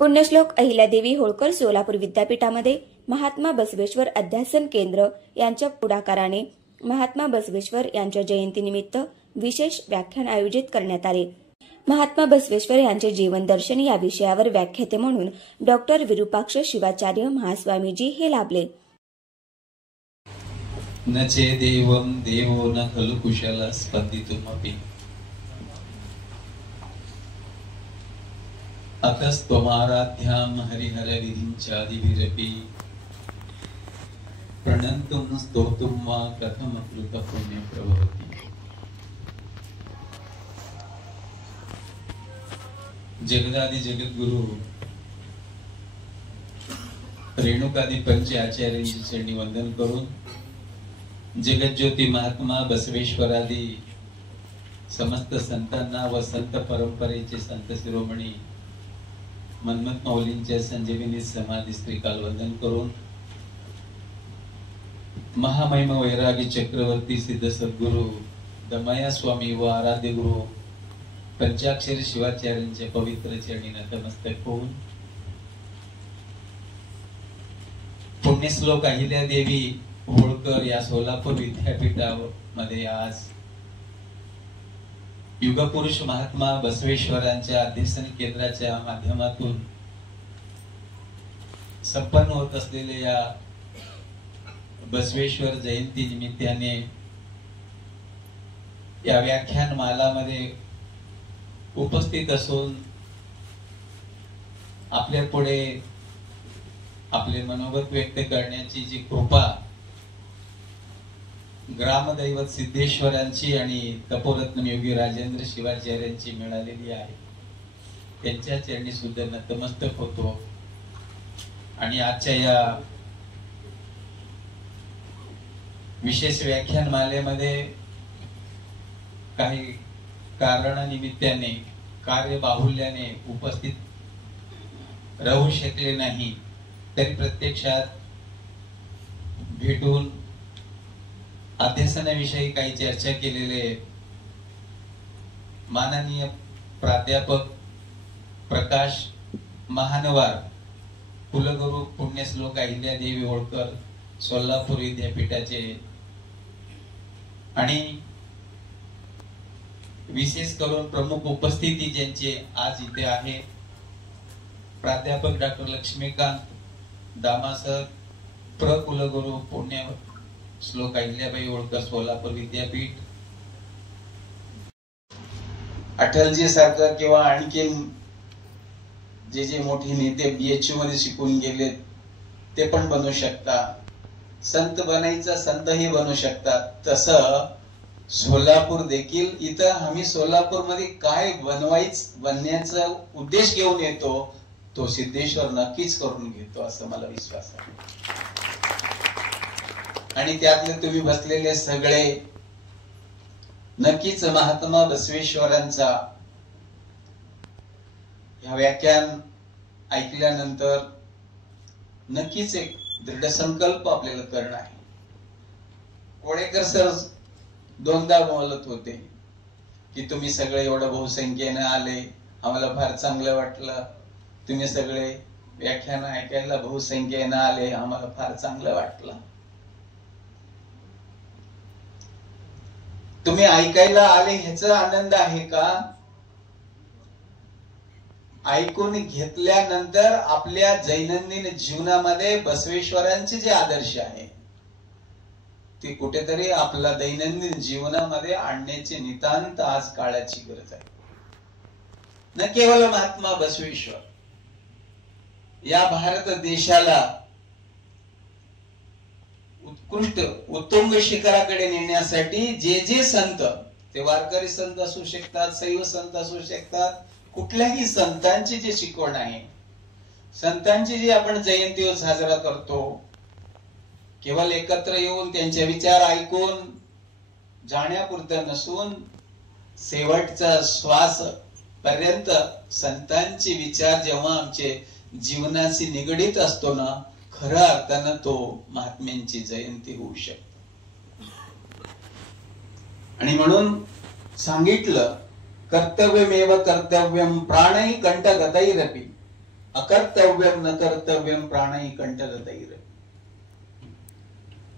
पुण्यश्लोक अहिल्यादेवी होळकर सोलापूर विद्यापीठामध्ये महात्मा बसवेश्वर अध्यासन केंद्र यांच्या पुढाकाराने महात्मा बसवेश्वर यांच्या जयंतीनिमित्त विशेष व्याख्यान आयोजित करण्यात आले। महात्मा बसवेश्वर यांचे जीवन दर्शन या विषयावर व्याख्याते म्हणून डॉक्टर विरूपाक्ष शिवाचार्य महास्वामीजी हे लाभले। न चेदेवं देवो न खलु कुशलः स्पन्दितुमपि अतस्त्वमाराध्यां हरिहर विरिञ्चादिभिरपि प्रणन्तुं स्तोतुं वा कथमकृत पुण्य प्रभवति। जगदादि जगद्गुरु रेणुकादि पंच आचार्यांची चरणी वंदन करून जगज्योती महात्मा बसवेश्वरादी समस्त संतांना व संत परंपरेचे संत शिरोमणी मनमथ माऊलींच्या संजीवनी समाधी स्त्रीकाल वंदन करून महामहिम वैरागी चक्रवर्ती सिद्ध सद्गुरु दमया स्वामी व आराध्य गुरु पंचाक्षरी शिवाचार्यांच्या पवित्र चरणी नतमस्तक होऊन पुण्यश्लोक अहिल्यादेवी होळकर या सोलापूर विद्यापीठामध्ये आज युगपुरुष महात्मा बसवेश्वरांच्या अध्यसन केंद्राच्या माध्यमातून संपन्न होत असलेल्या या बसवेश्वर जयंती निमित्ताने या व्याख्यान मालामध्ये उपस्थित असून आपल्या पुढे आपले मनोगत व्यक्त करण्याची जी कृपा ग्रामदैवत सिद्धेश्वरांची आणि तपोरत्न योगी राजेंद्र शिवाचार्यांची मिळालेली आहे, त्यांच्या चरणी सुद्धा नतमस्तक होतो। आणि आजच्या या विशेष व्याख्यानमालेमध्ये काही कारणानिमित्ताने कार्यबाहुल्याने उपस्थित राहू शकले नाही, तरी प्रत्यक्षात भेटून अध्यासनाविषयी काही चर्चा केलेले माननीय प्राध्यापक प्रकाश महानवार कुलगुरू पुण्यश्लोक अहिल्यादेवी होळकर सोलापूर विद्यापीठाचे आणि विशेष करून प्रमुख उपस्थिती ज्यांचे आज इथे आहे प्राध्यापक डॉक्टर लक्ष्मीकांत दामासर प्र कुलगुरू पुण्य श्लोक अहिल्याबाई होळकर सोलापूर विद्यापीठ, अटलजी सारखं किंवा आणखी जे मोठे नेते बीएचयू मध्ये शिकून गेलेत ते पण बनू शकतात, संत बनायचं संतही बनू शकतात। तसं सोलापूर देखील इथं आम्ही सोलापूर मध्ये काय बनण्याचा उद्देश घेऊन येतो तो सिद्धेश्वर नक्कीच करून घेतो असं मला विश्वास आहे। आणि त्यातले तुम्ही बसलेले सगळे नक्कीच महात्मा बसवेश्वरांचा ह्या व्याख्यान ऐकल्यानंतर नक्कीच एक दृढ संकल्प आपल्याला करणं आहे। कोळेकर सर दोनदा बोलत होते की तुम्ही सगळे एवढं बहुसंख्येने आले, आम्हाला फार चांगलं वाटलं, तुम्ही सगळे व्याख्यान ऐकायला बहुसंख्येने आले, आम्हाला फार चांगलं वाटलं। तुम्ही ऐकायला आले ह्याचा आनंद आहे का? ऐकून घेतल्यानंतर आपल्या दैनंदिन जीवनामध्ये बसवेश्वरांचे जे आदर्श आहे ते कुठेतरी आपल्या दैनंदिन जीवनामध्ये आणण्याची नितांत आज काळाची गरज आहे। न केवळ महात्मा बसवेश्वर या भारत देशाला उत्कृष्ट उत्तुंग शिखराकडे नेण्यासाठी जे संत, ते वारकरी संत असू शकतात, शैव संत असू शकतात, कुठल्याही संतांची जे शिकवण आहे, संतांची जी आपण जयंती साजरा करतो, केवळ एकत्र येऊन त्यांचे विचार ऐकून जाण्यापुरतं नसून शेवटचा श्वास पर्यंत संतांचे विचार जेव्हा आमचे जीवनाशी निगडीत असतो ना, खऱ्या अर्थानं तो महात्म्यांची जयंती होऊ शकते। आणि म्हणून सांगितलं कर्तव्यमेव कर्तव्यम प्राणै कंठगतैरपि अकर्तव्यम न कर्तव्यम प्राणही कंटकतैर.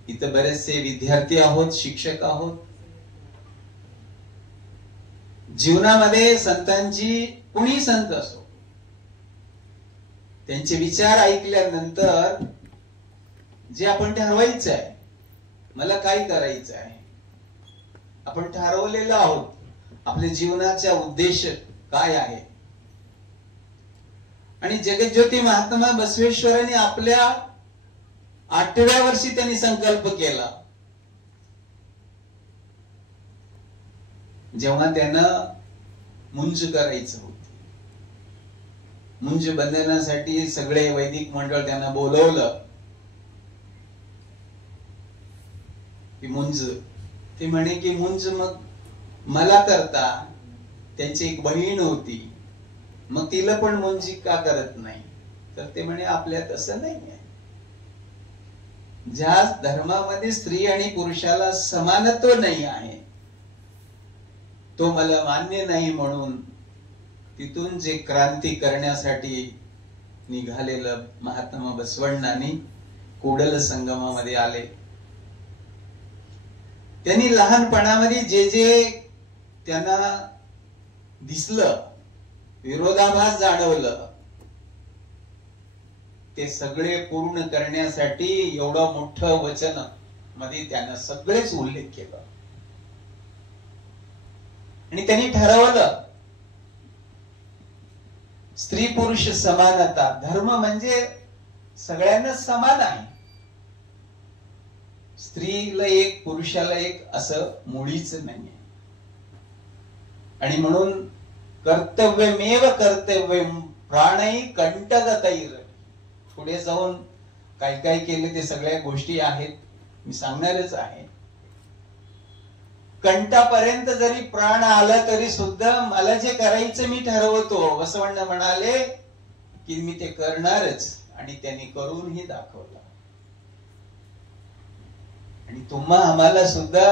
इथं बरेचसे विद्यार्थी आहोत, शिक्षक आहोत. जीवनामध्ये संतांची, कुणी संत असो, त्यांचे विचार ऐकल्यानंतर जे आपण ठरवायचं आहे, मला काय करायचं आहे, आपण ठरवलेलं आहोत, आपल्या जीवनाचा उद्देश काय आहे. आणि जगज्योती महात्मा बसवेश्वरांनी आपल्या 8व्या वर्षी त्यांनी संकल्प केला. जेव्हा त्यांना मुंज करायचं होतं, मुंज बंधनासाठी सगळे वैदिक मंडळ त्यांना बोलवलं की मुंज, ते म्हणे की मुंज मग मला करता, त्यांची एक बहीण होती, मग तिला पण मुंजी का करत नाही. तर ते म्हणे आपल्यात असं नाही आहे. ज्या धर्मामध्ये स्त्री आणि पुरुषाला समानत्व नाही आहे तो मला मान्य नाही. म्हणून तिथून जे क्रांती करण्यासाठी निघालेलं महात्मा बसवण्णांनी कुडल संगमामध्ये आले. त्यांनी लहानपणामध्ये जे जे त्यांना दिसलं, विरोधाभास जाणवलं, ते सगळे पूर्ण करण्यासाठी एवढं मोठं वचन मध्ये त्यांना सगळेच उल्लेख केला. आणि त्यांनी ठरवलं स्त्री पुरुष समानता. धर्म म्हणजे सगळ्यांना समान आहे. स्त्रीला एक पुरुषाला एक असं मुळीच नाहीये. आणि म्हणून कर्तव्यमेव कर्तव्यम प्राणही कंटकतैर. पुढे जाऊन काय काय केले ते सगळ्या गोष्टी आहेत, मी सांगणारच आहे. कंटापर्यंत जरी प्राण आला तरी सुद्धा मला जे करायचं मी ठरवतो. बसवण्ण म्हणाले की मी ते करणारच, आणि त्यांनी करूनही दाखवलं. आणि तुम्हा आम्हाला सुद्धा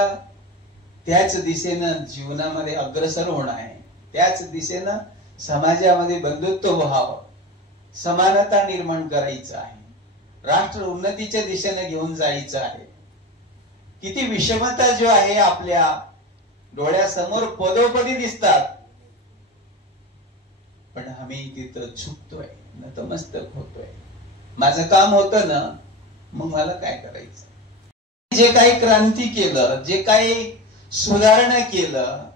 त्याच दिशेनं जीवनामध्ये अग्रसर होणं आहे. त्याच दिशेनं समाजामध्ये बंधुत्व व्हावं, समानता निर्माण करायचं आहे, राष्ट्र उन्नतीच्या दिशेने घेऊन जायचं आहे. किती विषमता जो आहे आपल्या डोळ्यासमोर पदोपदी दिसतात, पण आम्ही तिथं झुकतोय, नतमस्तक होतोय. माझं काम होतं ना, मग मला काय करायचं. जे काही क्रांती केलं, जे काही सुधारणा केलं,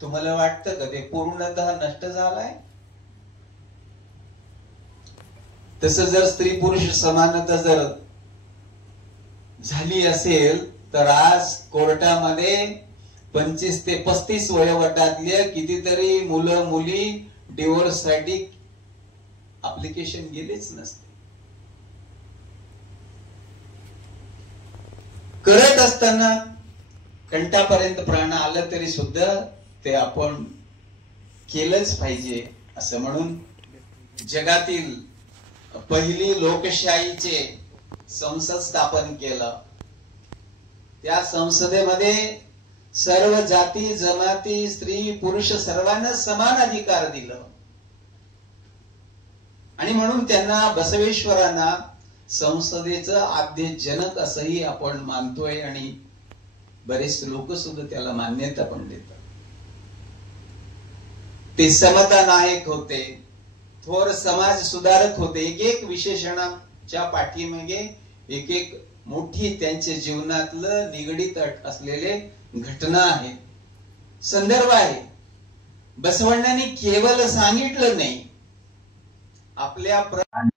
तुम्हाला वाटतं का ते पूर्णतः नष्ट झालाय. तसं जर स्त्री पुरुष समानता जर झाली असेल तर आज कोर्टामध्ये 25 ते 35 वयोगटातल्या कितीतरी मुलं मुली डिवोर्स साठी ऍप्लिकेशन गेलेच नसते. करत असताना कंठापर्यंत प्राण आलं तरी सुद्धा ते आपण केलंच पाहिजे. असं म्हणून जगातील पहिली लोकशाहीचे संसद स्थापन केलं. त्या संसदेमध्ये सर्व जाती जमाती स्त्री पुरुष सर्वांना समान अधिकार दिलं. आणि म्हणून त्यांना बसवेश्वरांना संसदेचं आद्य जनक असंही आपण मानतोय. आणि बरेच लोक सुद्धा त्याला मान्यता पण देतात. ते समता नायक होते, थोर समाज सुधारक होते. एक एक विशेषणाच्या पाठीमागे एक एक मोठी त्यांच्या जीवनातलं निगडीत असलेले घटना आहे, संदर्भ आहे. बसवण्णांनी केवळ सांगितलं नाही, आपल्या प्राण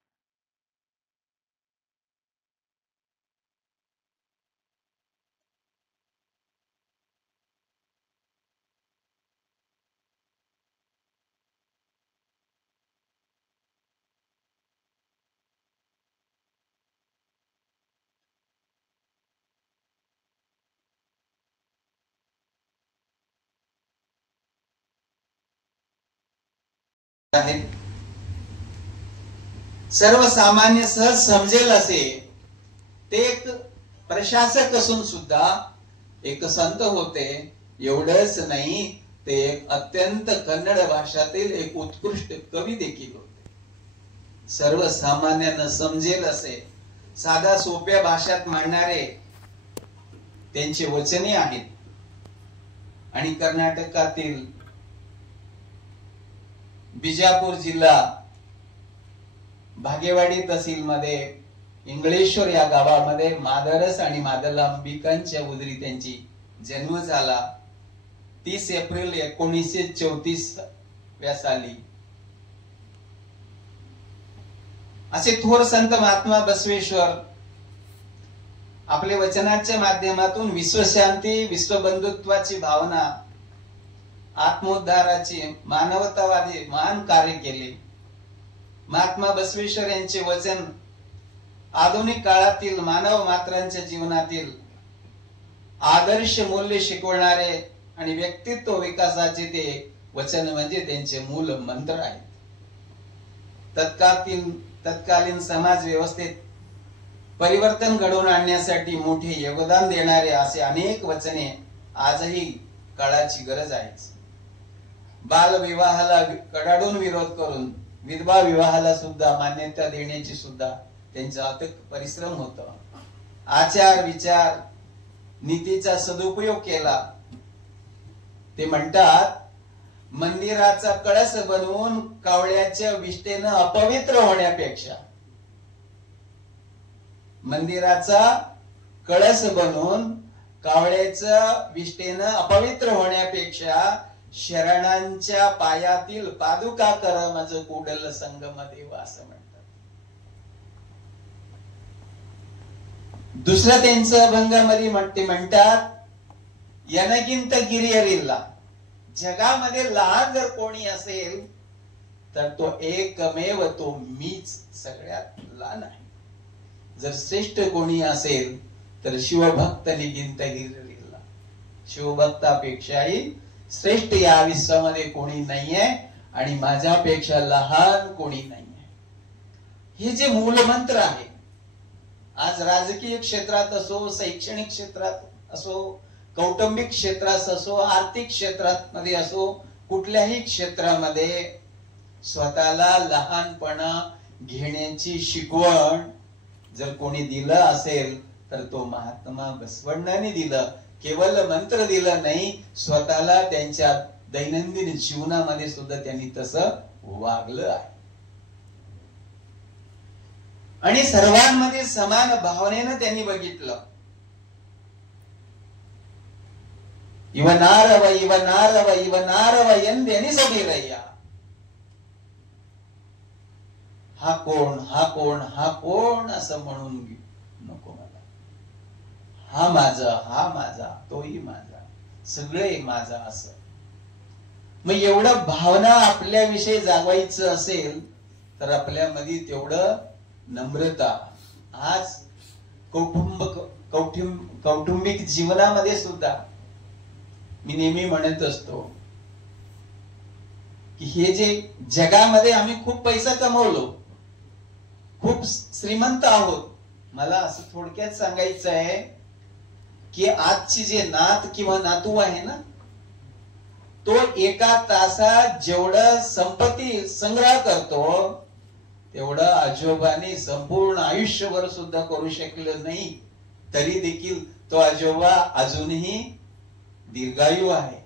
आहेत. सर्वसामान्य सहज समजेल असे ते एक प्रशासक असून सुद्धा एक संत होते. एवढंच नाही, ते एक अत्यंत कन्नड भाषातील एक उत्कृष्ट कवी देखील होते. सर्वसामान्यांना समजेल असे साधा सोप्या भाषेत मांडणारे त्यांचे वचने आहेत. आणि कर्नाटकातील बिजापूर जिल्हा भागेवाडी तहसील मध्ये इंगळेश्वर या गावामध्ये मादरस आणि मादलांबिकांच्या उदरी त्यांची जन्म झाला 30 एप्रिल 1934 या साली. असे थोर संत महात्मा बसवेश्वर आपले वचनाच्या माध्यमातून विश्वशांती, विश्वबंधुत्वाची भावना, आत्मोद्धाराची, मानवतावादी महान कार्य केले. महात्मा बसवेश्वर यांचे वचन आधुनिक काळातील मानव मात्रांच्या जीवनातील आदर्श मूल्य शिकवणारे आणि व्यक्तित्व विकासाचे ते वचन म्हणजे त्यांचे मूल मंत्र आहेत. तत्कालीन समाज व्यवस्थेत परिवर्तन घडवून आणण्यासाठी मोठे योगदान देणारे असे अनेक वचने आजही काळाची गरज आहे. बालविवाहाला कडाडून विरोध करून विधवा विवाहाला सुद्धा मान्यता देण्याची सुद्धा त्यांचा अथक परिश्रम होता. आचार विचार नीतीचा सदुपयोग केला. ते म्हणतात, मंदिराचा कळस बनवून कावळ्याच्या विष्ठेनं अपवित्र होण्यापेक्षा, मंदिराचा कळस बनवून कावळ्याच्या विष्ठेनं अपवित्र होण्यापेक्षा शरणांच्या पायातील पादुका कर मज कुडल संगम देव असं म्हणतात. दुसरं त्यांचं अभंगामध्ये म्हणतात, यनगिंत गिरियरिल्ला, जगामध्ये लहान जर कोणी असेल तर तो एकमेव तो मीच सगळ्यात लहान आहे. जर श्रेष्ठ कोणी असेल तर शिवभक्त निगिंत गिरियरिल्ला, शिवभक्तापेक्षाही श्रेष्ठ या विश्वामध्ये कोणी नाहीये आणि माझ्यापेक्षा लहान कोणी नाहीये. हे जे मूलमंत्र आहे, आज राजकीय क्षेत्रात असो, शैक्षणिक क्षेत्रात असो, कौटुंबिक क्षेत्रात असो, आर्थिक क्षेत्रात मध्ये असो, कुठल्याही क्षेत्रामध्ये स्वतःला लहानपणा घेण्याची शिकवण जर कोणी दिलं असेल तर तो महात्मा बसवण्णांनी दिलं. केवळ मंत्र दिलं नाही, स्वतःला त्यांच्या दैनंदिन जीवनामध्ये सुद्धा त्यांनी तसं वागलं आहे. आणि सर्वांमध्ये समान भावनेनं त्यांनी बघितलं. इव नारव इव नारव इव नारव ಎಂದೆನಿ ಸದಿರಯ್ಯ. हा कोण हा कोण हा कोण असं म्हणून नको मला. हा माझा तोही माझा, सगळे माझा असं. मग एवढं भावना आपल्याविषयी जागवायचं असेल तर आपल्यामध्ये तेवढं नम्रता. आज कौटुंबिक जीवनामध्ये सुद्धा मी नेहमी म्हणत असतो की हे जे जगामध्ये आम्ही खूप पैसा कमवलो, खूप श्रीमंत आहोत, मला असं थोडक्यात सांगायचं आहे की आजची जे नात किंवा नातू आहे ना, तो एका तासात जेवढं संपत्ती संग्रह करतो तेवढं आजोबाने संपूर्ण आयुष्यभर सुद्धा करू शकलं नाही. तरी देखील तो आजोबा अजूनही दीर्घायू आहे,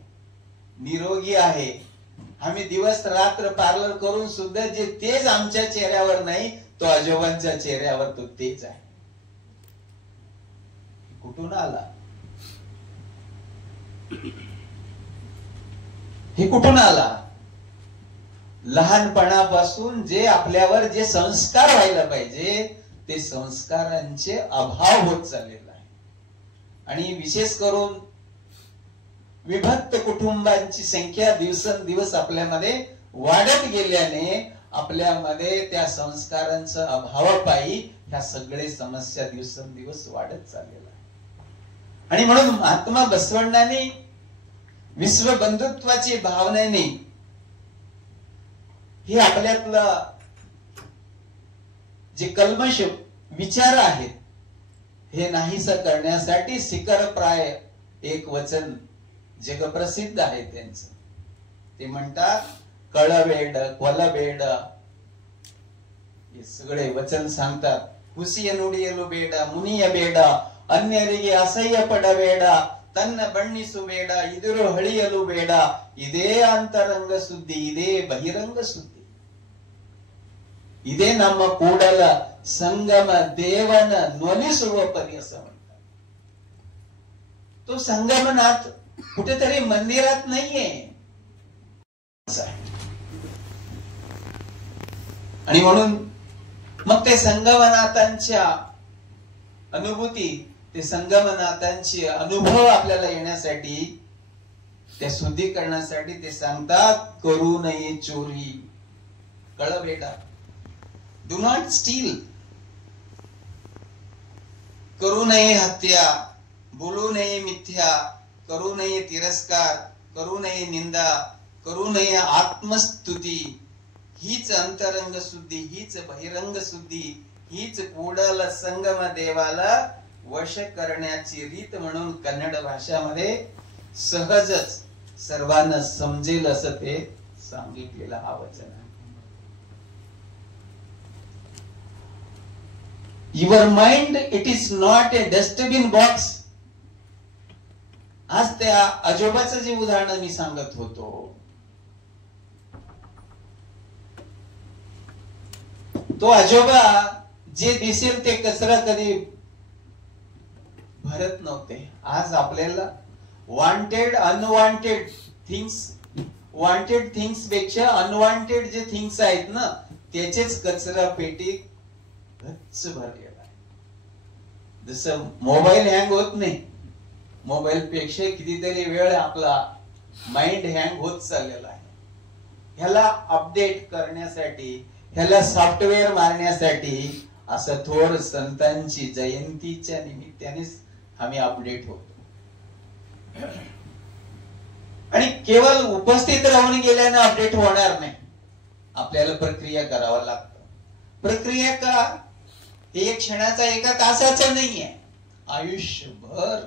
निरोगी आहे. आम्ही दिवस रात्र पार्लर करून सुद्धा जे तेज आमच्या चेहऱ्यावर नाही, तो आजोबांच्या चेहऱ्यावर तो तेज आहे. कुठून आला? हे कुठून आला? लहानपणापासून जे आपल्यावर जे संस्कार व्हायला पाहिजे ते संस्कारांचे अभाव होत चाललेला आहे. आणि विशेष करून विभक्त कुटुंबांची संख्या दिवसेंदिवस आपल्यामध्ये वाढत गेल्याने आपल्यामध्ये त्या संस्कारांचा अभावापायी ह्या सगळे समस्या दिवसेंदिवस वाढत चाललेला आहे. आणि म्हणून महात्मा बसवण्णांनी विश्वबंधुत्वाची भावनेने हे आपल्यातलं जे कल्मश विचार आहेत हे नाहीसं करण्यासाठी शिखरप्राय एक वचन जगप्रसिद्ध आहे त्यांचं. ते म्हणतात, कळवेड कोलवेड हे सगळे वचन सांगतात. ಹುಸಿಯ ನುಡಿಯಲು ಬೇಡ ಮುನಿಯ ಬೇಡ ಅನ್ಯರಿಗೆ ಅಸಹ್ಯ ಪಡಬೇಡ ತನ್ನ ಬಣ್ಣಿಸು ಬೇಡ ಇದಿರು ಹಳಿಯಲು ಬೇಡ ಇದೇ ಅಂತರಂಗ ಸುದ್ದಿ ಇದೇ ಬಹಿರಂಗ ಸುದ್ದಿ ಇದೇ ನಮ್ಮ ಕೂಡಲ संगम देवन ध्वनिಸುವ पर्यस म्हणतात. तो संगमनाथ कुठेतरी मंदिरात नाहीये. आणि म्हणून मग ते संगमनाथांच्या अनुभूती, ते संगमनाथांचे अनुभव आपल्याला येण्यासाठी, त्या शुद्धीकरणासाठी ते सांगतात करू नये चोरी. कळ बेटा, डू नॉट स्टील. करू नये हत्या, बोलू नये मिथ्या, करू नये तिरस्कार, करू नये निंदा, करू नये आत्मस्तुती. हीच अंतरंग शुद्धी, हीच बहिरंग शुद्धी, हीच कूडल संगम देवाला वश करण्याची रीत म्हणून कन्नड भाषामध्ये सहजच सर्वांना समजेल असं ते सांगितलेलं हा वचन आहे. Your mind, it is not a dustbin box. आज त्या आजोबाचं जे उदाहरण मी सांगत होतो, तो आजोबा जे दिसेल ते कचरा कधी भरत नव्हते. आज आपल्याला wanted unwanted things, wanted things पेक्षा अनवॉन्टेड जे थिंग्स आहेत ना, त्याचेच कचरा पेटी गच्च भरलेला आहे. जसं मोबाईल हँग होत नाही, मोबाईल पेक्षा कितीतरी वेळ आपला माइंड हँग होत चाललेला आहे. ह्याला अपडेट करण्यासाठी, ह्याला सॉफ्टवेअर मारण्यासाठी असं थोर संतांची जयंतीच्या निमित्तानेच आम्ही अपडेट होतो. आणि केवळ उपस्थित राहून गेल्याने अपडेट होणार नाही, आपल्याला प्रक्रिया करावं लागतं. प्रक्रिया का, हे एक क्षणाचा एका तासाचं नाहीये, आयुष्यभर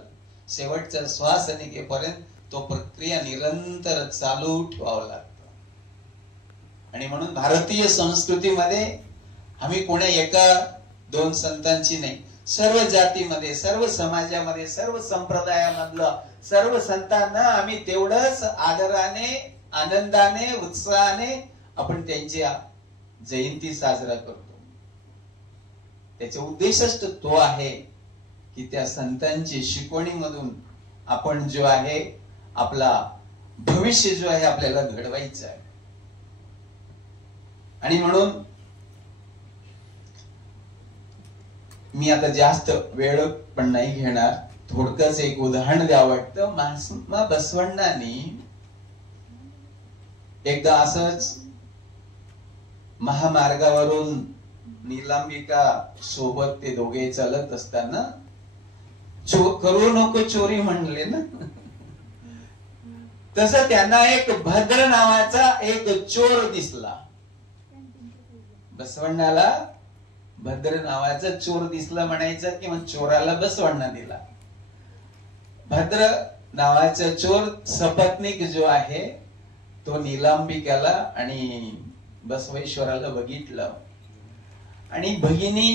शेवटचा श्वास निघेपर्यंत तो प्रक्रिया निरंतर चालू ठेवावं लागतं. आणि म्हणून भारतीय संस्कृतीमध्ये आम्ही कोण्या एका दोन संतांची नाही, सर्व जातीमध्ये, सर्व समाजामध्ये, सर्व संप्रदायामधलं सर्व संतांना आम्ही तेवढंच आदराने, आनंदाने, उत्साहाने आपण त्यांची जयंती साजरा करतो. त्याचा उद्देशच तो आहे की त्या संतांची शिकवणीमधून आपण जो आहे आपला भविष्य जो आहे आपल्याला घडवायचं आहे. आणि म्हणून मी आता जास्त वेळ पण नाही घेणार, थोडकच एक उदाहरण द्यावं वाटतं. महात्मा बसवण्णांनी एकदा असंच महामार्गावरून नीलांबिका सोबत ते दोघे चालत असताना करू नको चोरी म्हणले ना, तसं त्यांना एक भद्र नावाचा एक चोर दिसला. बसवण्णाला भद्र नावाचा चोर दिसला म्हणायचं, किंवा चोराला बसवण्णा दिला. भद्र नावाचा चोर सपत्नीक जो आहे तो नीलांबिकाला आणि बसवेश्वराला बघितलं. आणि भगिनी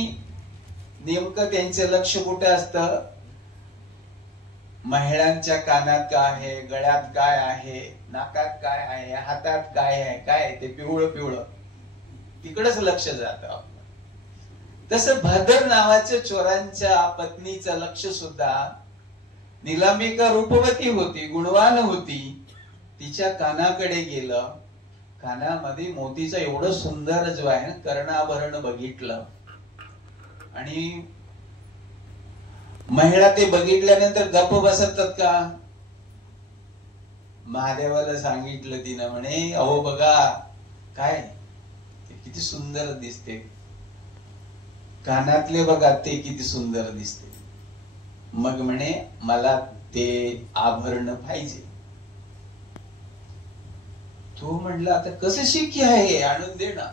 नेमकं त्यांचे लक्ष कुठे असतं, महिलांच्या कानात काय आहे, गळ्यात काय आहे, नाकात काय आहे, हातात काय आहे, काय ते पिवळं पिवळं, तिकडेच लक्ष जातं. तसं भद्र नावाच्या चोरांच्या पत्नीचं लक्ष सुद्धा, नीलांबिका रूपवती होती, गुणवान होती, तिच्या कानाकडे गेलं. कानामध्ये मोतीचा एवढं सुंदर जो आहे कर्णाभरण बघितलं. आणि महिला ते बघितल्यानंतर गप्प बसतात का? महादेवाला सांगितलं तिनं, म्हणे अहो बघा काय ते किती सुंदर दिसते, कानातले बघा ते किती सुंदर दिसते. मग म्हणे मला ते आभरण पाहिजे. तो म्हणला आता कसं शक्य आहे, आणून दे ना.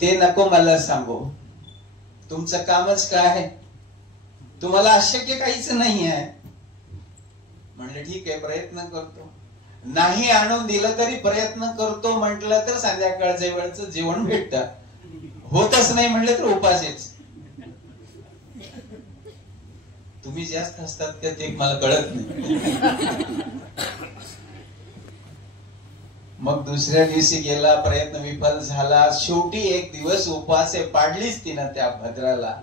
ते नको मला सांगू, तुमचं कामच काय आहे, तुम्हाला अशक्य काहीच नाही आहे. म्हणलं ठीक आहे प्रयत्न करतो. नाही आणून दिलं तरी प्रयत्न करतो म्हटलं तर संध्याकाळच्या वेळचं जेवण भेटतं, होतच नाही म्हटलं तर उपाशीच. तुम्ही जास्त असतात का ते मला कळत नाही. मग दुसऱ्या दिवशी गेला, प्रयत्न विफल झाला. शेवटी एक दिवस उपासे पाडलीच तिनं त्या भद्राला.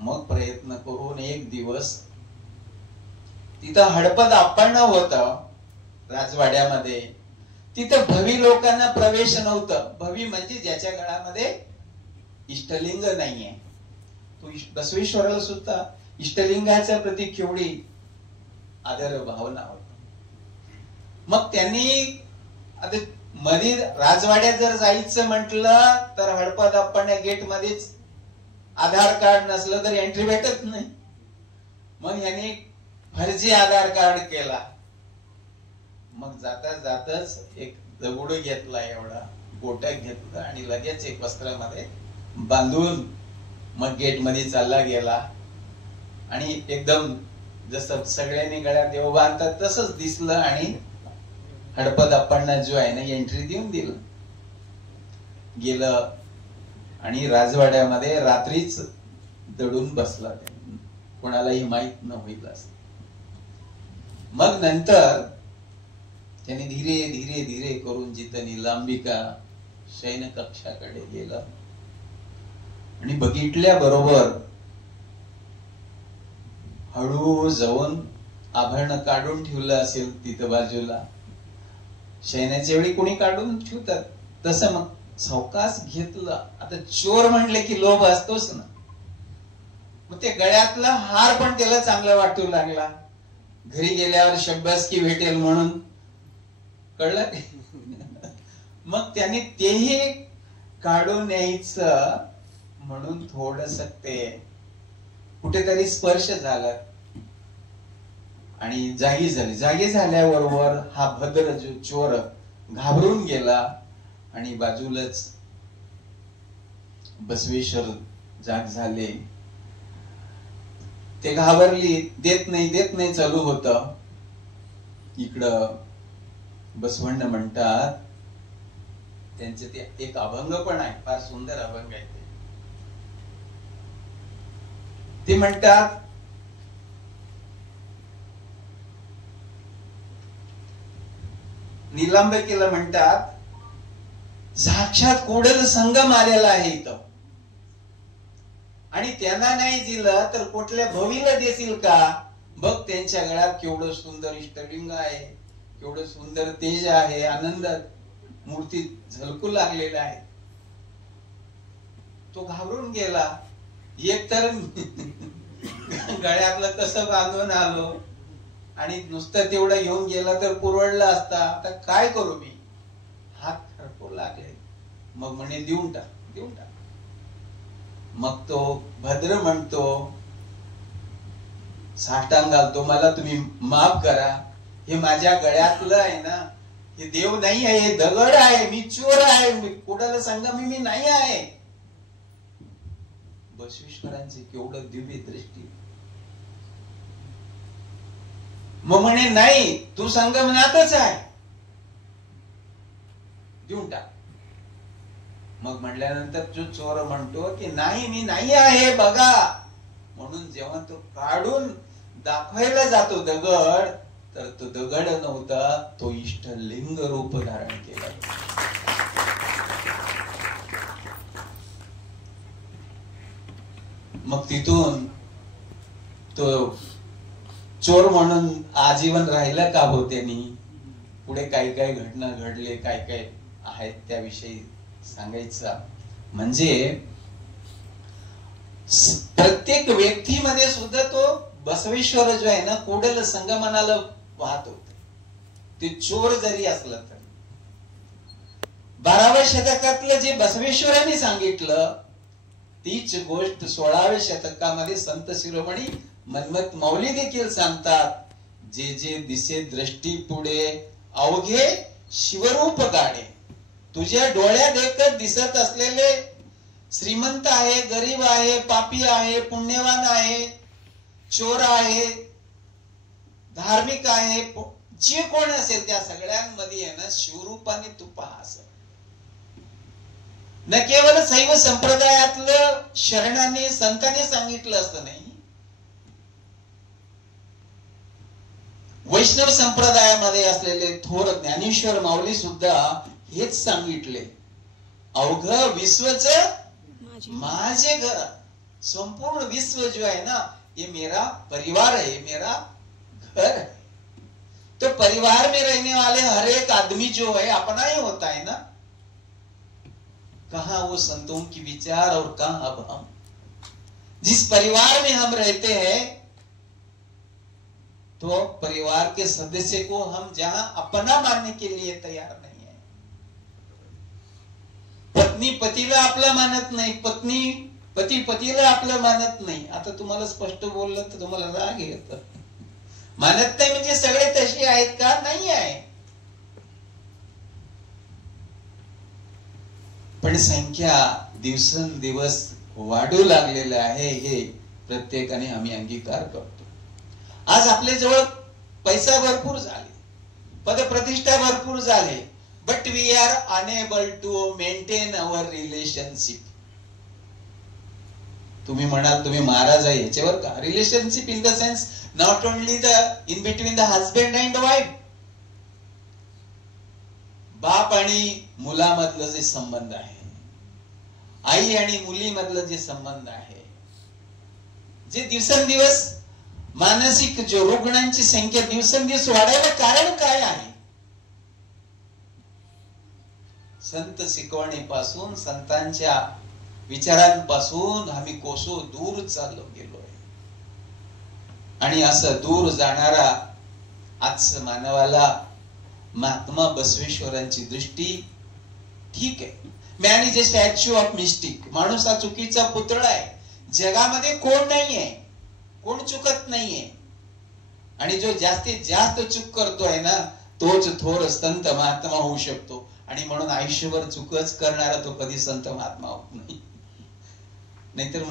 मग प्रयत्न करून एक दिवस तिथं हडपद आपण होतं राजवाड्यामध्ये. तिथं भवी लोकांना प्रवेश नव्हतं. भवी म्हणजे ज्याच्या गळामध्ये इष्टलिंग नाहीये. तो बसवेश्वराला सुद्धा इष्टलिंगाच्या प्रती केवढी आदर भावना होती. मग त्यांनी आता मध्ये राजवाड्यात जर जायचं म्हटलं तर हडपद आपण गेट मध्येच आधार कार्ड नसलं तर एंट्री भेटत नाही. मग यांनी फर्जी आधार कार्ड केला. मग जाताच एक दगड घेतला, एवढा गोटक घेतला आणि लगेच एक वस्त्रामध्ये बांधून मग गेट मध्ये चालला गेला. आणि एकदम जसं सगळ्यांनी गळ्यात देव बांधतात तसंच दिसलं आणि हडपद आपण जो आहे ना एंट्री देऊन दिलं. गेलं आणि राजवाड्यामध्ये रात्रीच दडून बसला. कोणालाही माहित न होईल असं. मग नंतर त्याने धीरे धीरे धीरे करून जिथं निलांबिका शयन कक्षाकडे गेलं आणि बघितल्या बरोबर हळू जाऊन आभरण काढून ठेवलं असेल तिथं बाजूला. शयनाच्या वेळी कोणी काढून ठेवतात तसं मग सावकाश घेतलं. आता चोर म्हणले की लोभ असतोच ना. मग ते गळ्यातला हार पण त्याला चांगला वाटू लागला. घरी गेल्यावर शब्बासकी भेटेल म्हणून कळलं. मग त्याने तेही काढून यायचं म्हणून थोडस ते कुठेतरी स्पर्श झाला आणि जागी झाली. जागी झाल्याबरोबर हा भद्र जो चोर घाबरून गेला आणि बाजूलाच बसवेश्वर जाग झाले. ते घाबरली, देत नाही चालू होत. इकडं बसवण्ण म्हणतात त्यांचे ते एक अभंग पण आहे, फार सुंदर अभंग आहे. ते म्हणतात निलांबिकेला म्हणतात साक्षात कोडल संगम आलेला आहे इथं आणि त्यांना नाही दिलं तर कुठल्या भवीला देतील का. बघ त्यांच्या गळ्यात केवढं सुंदर इष्टलिंग आहे, केवढं सुंदर तेज आहे, आनंद मूर्ती झलकू लागलेला आहे. तो घाबरून गेला. एक तर गळ्यातलं कसं बांधून आलो आणि नुसतं तेवढं घेऊन गेला तर पुरवडला असता. आता काय करू मी, हात खरकू लागले. मग म्हणे देऊन टाक. मग तो भद्र म्हणतो, साष्टांग घालतो, मला तुम्ही माफ करा. हे माझ्या गळ्यातलं आहे ना, हे देव नाही आहे, हे दगड आहे, मी चोर आहे, मी कोणाला सांगा मी नाही आहे. बसवेश्वरांचे केवढं दिव्य दृष्टी. मग म्हणे नाही, तू संगमनाथच आहे, देऊन टाक. मग म्हटल्यानंतर जो चोर म्हणतो की नाही मी नाही आहे बघा. म्हणून जेव्हा तो काढून दाखवायला जातो दगड, तर तो दगड नव्हता, तो इष्टलिंग रूप धारण केला. मग तिथून तो चोर म्हणून आजीवन राहिला का हो त्यांनी. पुढे काही काही घटना घडले, काय काय आहेत त्याविषयी सांगायचं म्हणजे प्रत्येक व्यक्तीमध्ये सुद्धा तो बसवेश्वर जो आहे ना कोडल संगमनाला वाहत होते. ते चोर जरी असला तर 12व्या शतकातलं जे बसवेश्वरांनी सांगितलं तीच गोष्ट 16व्या शतकामध्ये संत शिरोमणी मन्मथ माऊली देखील सांगतात. जे जे दिसे दृष्टी पुढे अवघे शिवरूप गाडे. तुझ्या डोळ्यात एकच दिसत असलेले श्रीमंत आहे, गरीब आहे, पापी आहे, पुण्यवान आहे, चोर आहे, धार्मिक आहे, जे कोण असेल त्या सगळ्यांमध्ये आहे ना शिवरूपाने तू पहा असं. न केवळ शैव संप्रदायातलं शरणाने संतांनी सांगितलं असतं नाही, वैष्णव संप्रदायामध्ये असलेले थोर ज्ञानेश्वर माऊली सुद्धा हेच सांगितले. अवघ विश्वच माझे घर, संपूर्ण विश्व जो है ना ये मेरा परिवार है, ये मेरा घर है. तो परिवार में रहने वाले हर एक आदमी जो है अपना ही होता है ना. कहां वो संतों की विचार और कहां अब हम. जिस परिवार में हम रहते हैं तो परिवार के सदस्य को हम जहां अपना मानने के लिए तैयार नहीं है. पत्नी पतीला आपला मानत नाही, पती पतीला आपलं मानत नाही. आता तुम्हाला स्पष्ट बोललं तर तुम्हाला राग येत. मानत नाही म्हणजे सगळे तसे आहेत का? नाही आहे. पण संख्या दिवसेंदिवस वाढू लागलेलं आहे हे प्रत्येकाने आम्ही अंगीकार करतो. आज आपल्या जवळ पैसा भरपूर झाले, पदप्रतिष्ठा भरपूर झाले, but we are unable to maintain our relationship. तुम्ही म्हणाल तुम्ही महाराज आहे याच्यावर का? Relationship in the sense not only the in between the husband and wife. बाप आणि मुलामधलं जे संबंध आहे, आई आणि मुलीमधलं जे संबंध आहे, जे दिवसेंदिवस मानसिक जो रुग्णांची संख्या दिवसेंदिवस वाढायला कारण काय आहे? संत शिकवणीपासून, संतांच्या विचारांपासून आम्ही कोसो दूर चाललो गेलोय. आणि असं दूर जाणारा आज मानवाला महात्मा बसवेश्वरांची दृष्टी ठीक आहे. Man is a statue of mistake. माणूस हा चुकीचा पुतळा आहे. जगामध्ये कोण नाहीये, कोण चुकत नाहीये. आणि जो जास्तीत जास्त चूक करतोय ना तोच थोर संत महात्मा होऊ शकतो. आणि म्हणून आयुष्यभर चुकच करणारा तो कधी संत महात्मा होत नाही. नाहीतर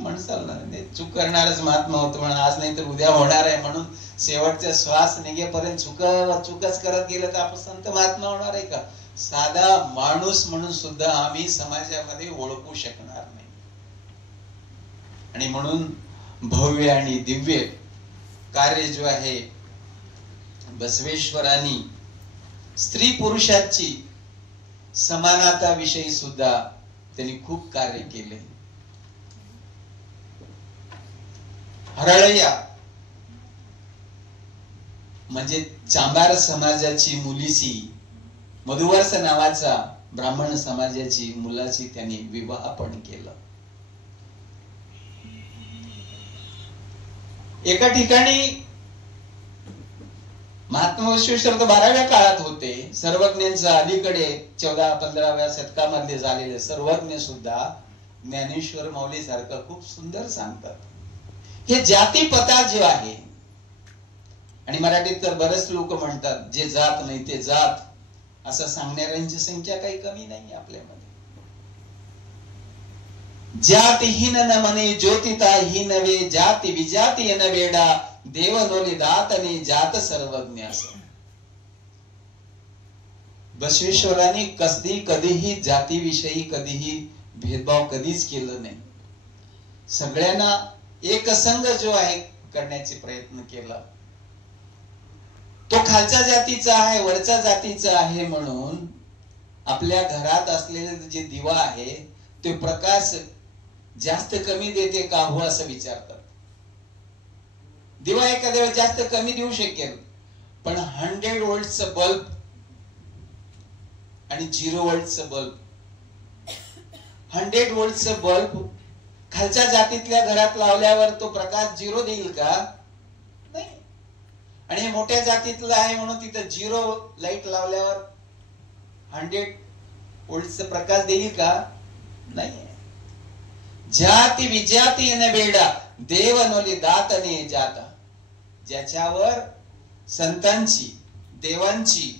म्हणसाल ना चूक करणारच महात्मा होतो म्हणून, आज नाही तर उद्या होणार आहे म्हणून शेवटचा श्वास निघेपर्यंत चुकच करत गेलं तर आपण संत महात्मा होणार आहे का? साधा माणूस म्हणून सुद्धा आम्ही समाजामध्ये ओळखू शकणार नाही. आणि म्हणून भव्य आणि दिव्य कार्य जो आहे बसवेश्वरांनी स्त्री पुरुषाची समानता विषयी सुद्धा त्यांनी खूप कार्य केले. हरळय्या म्हणजे चांभार समाजाची मुलीची, मधुवर्ष नावाचा ब्राह्मण समाजाची मुलाची त्यांनी विवाह पण केलं. एका ठिकाणी महात्मा बसवेश्वर 12व्या काळात होते. सर्वज्ञांचा अलीकडे 14-15व्या शतकामध्ये झालेले सर्वज्ञ सुद्धा ज्ञानेश्वर माऊली सारखं खूप सुंदर सांगतात. हे जातीपता जे आहे, आणि मराठीत तर बरेच लोक म्हणतात जे जात नाही ते जात, असं सांगणाऱ्यांची संख्या काही कमी नाही आपल्यामध्ये. जातीहीन न मने ज्योतिताही नवे, जाती विजाती न वेडा, देव नोली दातने जात सर्वज्ञ. बसवेश्वरांनी कधीही जातीविषयी कधीही भेदभाव कधीच केलं नाही. सगळ्यांना एक संघ जो आहे करण्याचे प्रयत्न केला. तो खालच्या जातीचा आहे, वरच्या जातीचा आहे म्हणून आपल्या घरात असलेले जे दिवा आहे ते प्रकाश जास्त कमी देते का हो असं विचारतात. दिवा एखाद्या वेळेस जास्त कमी देऊ शकेल, पण 100 वोल्टचं बल्ब आणि 0 वोल्टचं बल्ब, 100 वोल्टचं बल्ब खालच्या जातीतल्या घरात लावल्यावर तो प्रकाश 0 देईल का? नाही. आणि हे मोठ्या जातीतलं आहे म्हणून तिथं 0 लाईट लावल्यावर 100 वोल्टचं प्रकाश देईल का? नाही. जाती विजाती न वेडा, देव नोली दातने जाता. ज्याच्यावर संतांची, देवांची,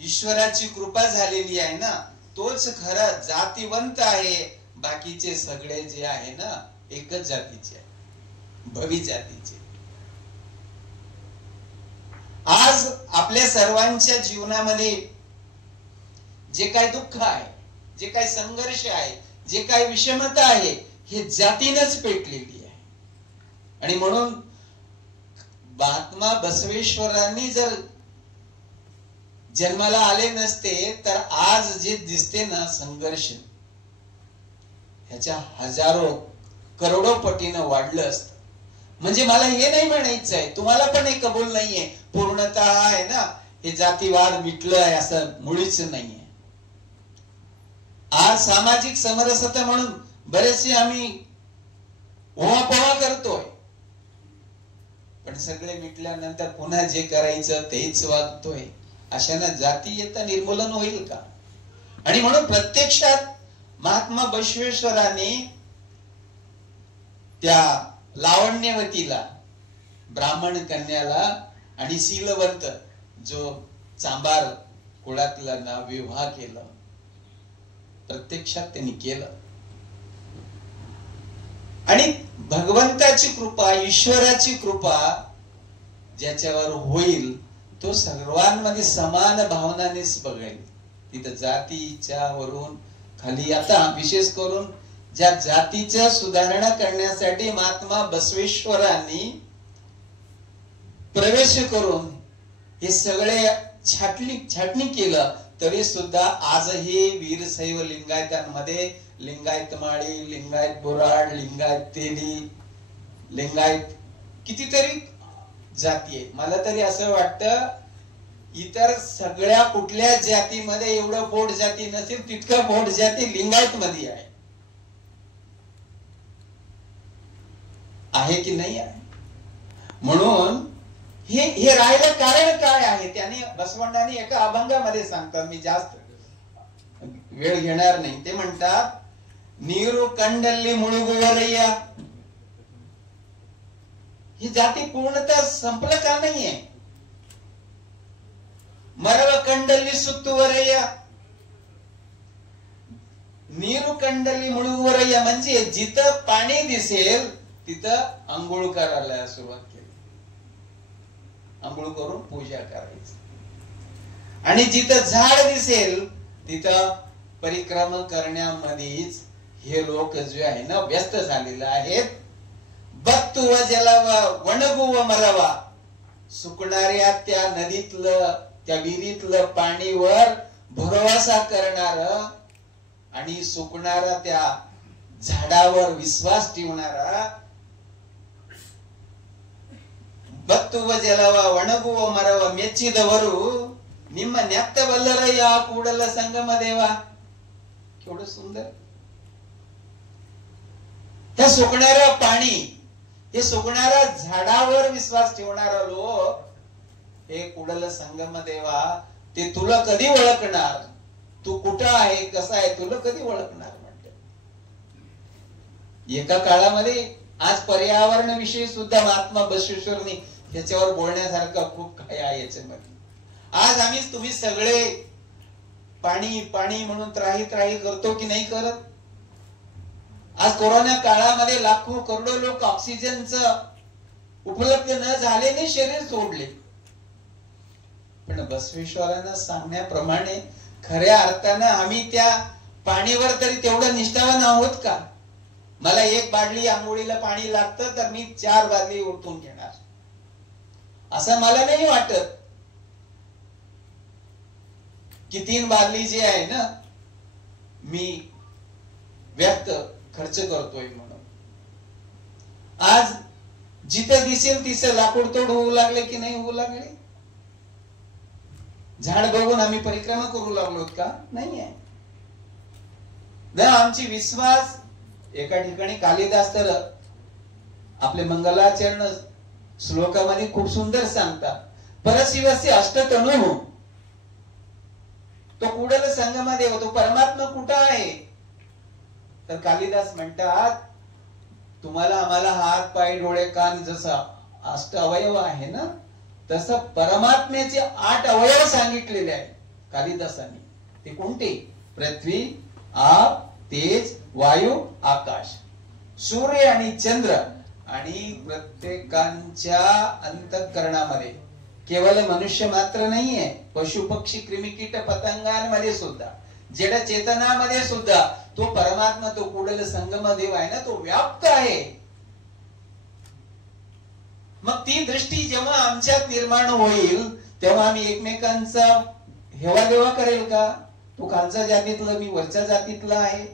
ईश्वराची कृपा झालेली आहे ना तोच खरा जातीवंत आहे. बाकीचे सगळे जे आहे ना एकच जातीचे, भवी जातीचे. आज आज आपल्या सर्वांच्या जीवनामध्ये जे काही दुःख आहे, जे काही संघर्ष आहे, जे काही विषमता आहे, हे जातीनच पेटलेली आहे. आणि म्हणून महात्मा बसवेश्वरांनी जर जन्माला आले नसते तर आज जे दिसते ना संघर्ष, ह्याच्या हजारो करोडो पटीनं वाढलं असतं. म्हणजे मला हे नाही म्हणायचं आहे, तुम्हाला पण हे कबूल नाहीये, पूर्णतः आहे ना हे जातीवाद मिटलंय असं मुळीच नाहीये. आज सामाजिक समरसता म्हणून बरेचसे आम्ही ओवापोवा करतोय, पण सगळे मिटल्यानंतर पुन्हा जे करायचं तेच वागतोय. अशानं जातीयता निर्मूलन होईल का? आणि म्हणून प्रत्यक्षात महात्मा बसवेश्वरांनी त्या लावण्यवतीला, ब्राह्मण कन्याला आणि शीलवंत जो चांभार कुळातला ना विवाह केला. प्रत्यक्षात त्यांनी केलं. आणि भगवंताची कृपा, ईश्वराची कृपा ज्याच्यावर होईल तो सर्वांमध्ये समान भावनानेच बघेल. तिथं जातीच्या वरून खाली, आता विशेष करून ज्या जातीच्या सुधारणा करण्यासाठी महात्मा बसवेश्वरांनी प्रवेश करून हे सगळे छाटणी केलं, तरी सुद्धा आजही वीरशैव लिंगायतांमध्ये लिंगायत माळी, लिंगायत बोराड, लिंगायत तेली, लिंगायत कितीतरी जाती आहे. मला तरी असं वाटतं इतर सगळ्या कुठल्या जातीमध्ये एवढं बोट जाती नसेल तितकं बोट जाती लिंगायत मध्ये आहे की नाही आहे. म्हणून हे राहिलं कारण काय आहे त्याने बसवण्णांनी एका अभंगामध्ये सांगतात, मी जास्त वेळ घेणार नाही. ते म्हणतात, नीरू कंडल्ली मुळुगुवरय्या. ही जाती पूर्णतः संपलं का नाहीये? मरव कंडल्ली सुत्तुवरय्या. नीरू कंडल्ली मुळुगुवरय्या म्हणजे जिथं पाणी दिसेल तिथं आंघोळ करायला सुरुवात केली, आंघोळ करून पूजा करायची. आणि जिथं झाड दिसेल तिथं परिक्रमा करण्यामध्येच हे लोक जे आहे ना व्यस्त झालेले आहेत. बत्तू व जलावा वणगू व मरावा. सुकणाऱ्या त्या नदीतलं, त्या विहिरीतलं पाणीवर भरोसा करणार आणि सुकणारा त्या झाडावर विश्वास ठेवणारा. बत्तू व जलावा वणगू व मरावा मेಚ್ಚಿದವರು ನಿಮ್ಮ ನೆತ್ತವಲ್ಲರಯ್ಯ ಕೂಡಲ संगम देवा. केवढं सुंदर. त्या सुकणारं पाणी, हे सुकणाऱ्या झाडावर विश्वास ठेवणारा लोक, हे कुडल संगम देवा, ते तुला कधी ओळखणार? तू कुठं आहे, कसा आहे, तुला कधी ओळखणार म्हणते. एका काळामध्ये आज पर्यावरण विषयी सुद्धा महात्मा बसवेश्वरांनी ह्याच्यावर बोलण्यासारखं खूप काही आहे याच्यामध्ये. आज तुम्ही सगळे पाणी पाणी म्हणून त्राही करतो की नाही करत? आज कोरोना काळामध्ये लाखो करोडो लोक ऑक्सिजनचं उपलब्ध न झाल्याने शरीर सोडले. पण बसवेश्वरांना सांगण्याप्रमाणे खऱ्या अर्थानं आम्ही त्या पाणीवर तरी तेवढं निष्ठावान आहोत का? मला 1 बादली आंघोळीला पाणी लागतं तर मी 4 बादली ओतून घेणार असं मला नाही वाटत की 3 बादली जे आहे ना मी व्यक्त खर्च करतोय म्हणून. आज जिथे दिसेल तिथे लाकूड तोड होऊ लागले की नाही होऊ लागले? झाड बघून आम्ही परिक्रमा करू लागलो का? नाहीये. आमची विश्वास एका ठिकाणी कालिदास तर आपले मंगलाचरण श्लोकामध्ये खूप सुंदर सांगतात, परशिवस्य अष्टतनु. तो कुडल संगम देव, तो परमात्मा कुठं आहे? तर कालिदास म्हणतात, तुम्हाला आम्हाला हात पाय डोळे कान जसा 8 अवयव आहे ना, तसं परमात्म्याचे 8 अवयव सांगितलेले आहे कालिदासांनी. ते कोणते? पृथ्वी, आप, तेज, वायू, आकाश, सूर्य आणि चंद्र. आणि प्रत्येकांच्या अंतःकरणामध्ये केवळ मनुष्य मात्र नाहीये, पशु पक्षी क्रिमी कीट पतंगांमध्ये सुद्धा, जड चेतनामध्ये सुद्धा तो परमात्मा, तो कुडल संगम देव आहे ना, तो व्याप्त आहे. मग ती दृष्टी जेव्हा आमच्यात निर्माण होईल तेव्हा आम्ही एकमेकांचा हेवा देवा करेल का? तो खालच्या जातीतला, मी वरच्या जातीतला आहे,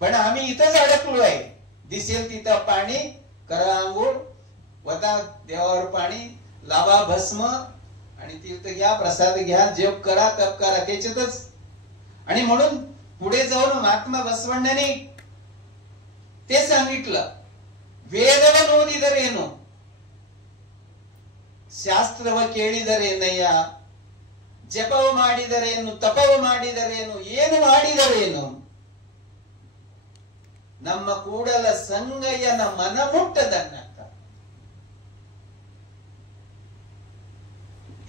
पण आम्ही इथंच अडकलो आहे. दिसेल तिथं पाणी, करा आंघोळ, वता देवावर पाणी, लावा भस्म, आणि तीर्थ घ्या, प्रसाद घ्या, जप करा, तप करा, त्याच्यातच. आणि म्हणून पुढे जाऊन महात्मा बसवण्णाने ते सांगितलं, वेदवनोदिदरेनो ಶಾಸ್ತ್ರವ ಕೇಳಿದರೇನಯ್ಯ, ಜಪವ ಮಾಡಿದರೇನು, ತಪವ ಮಾಡಿದರೇನು, ಏನು ಮಾಡಿದರೇನು, ನಮ್ಮ ಕೂಡಲ ಸಂಗಯ್ಯನ ಮನ ಮುಟ್ಟದನ್ನಕ್ಕ.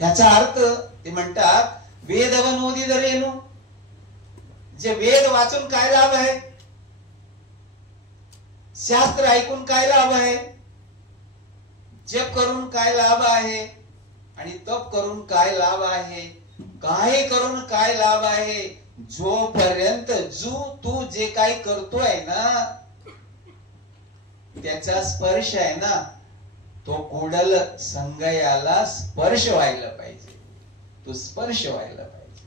याचा अर्थ ते म्हणतात, वेदवन ओदिदरेनु, जे वेद वाचून काय लाभ आहे, शास्त्र ऐकून काय लाभ आहे, जप करून काय लाभ आहे, आणि तप करून काय लाभ आहे, काय करून काय लाभ आहे. जोपर्यंत तू जे काही करतोय ना त्याचा स्पर्श आहे ना, तो कुडल संगयाला स्पर्श व्हायला पाहिजे, तो स्पर्श व्हायला पाहिजे.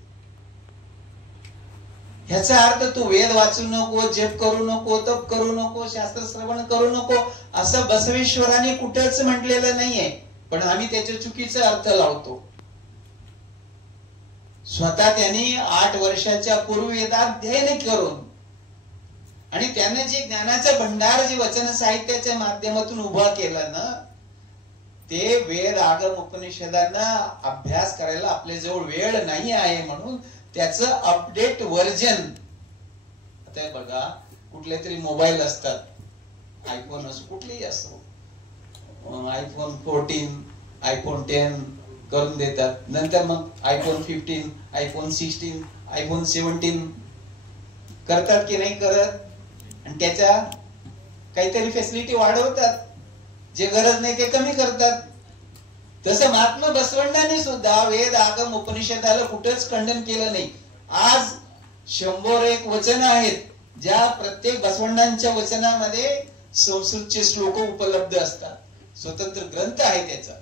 ह्याचा अर्थ तू वेद वाचू नको, जप करू नको, तप करू नको, शास्त्र श्रवण करू नको असं बसवेश्वरांनी कुठेच म्हटलेलं नाहीये, पण आम्ही त्याच्या चुकीचा अर्थ लावतो. स्वतः त्यांनी 8 वर्षाच्या पूर्वी वेदाध्ययन करून आणि त्याने जे ज्ञानाचा भंडार जे वचन साहित्याच्या माध्यमातून उभा केला ना, ते वेद आगम उपनिषदांना अभ्यास करायला आपल्या जवळ वेळ नाही आहे, म्हणून त्याचं अपडेट व्हर्जन. आता बघा, कुठले तरी मोबाईल असतात, आयफोन असो, कुठलेही असो, आयफोन 14, आयफोन 10 करून देतात, नंतर मग आयफोन 15, आयफोन 16, आयफोन 17 करतात की नाही करत, आणि त्याच्या काहीतरी फॅसिलिटी वाढवतात, जे गरज नाही ते कमी करतात. तसं महात्मा बसवण्णाने सुद्धा वेद आगम उपनिषदाला कुठेच खंडन केलं नाही. आज 101 वचन आहेत, ज्या प्रत्येक बसवण्णांच्या वचनामध्ये संस्कृतचे श्लोक उपलब्ध असतात, स्वतंत्र ग्रंथ आहे त्याचा.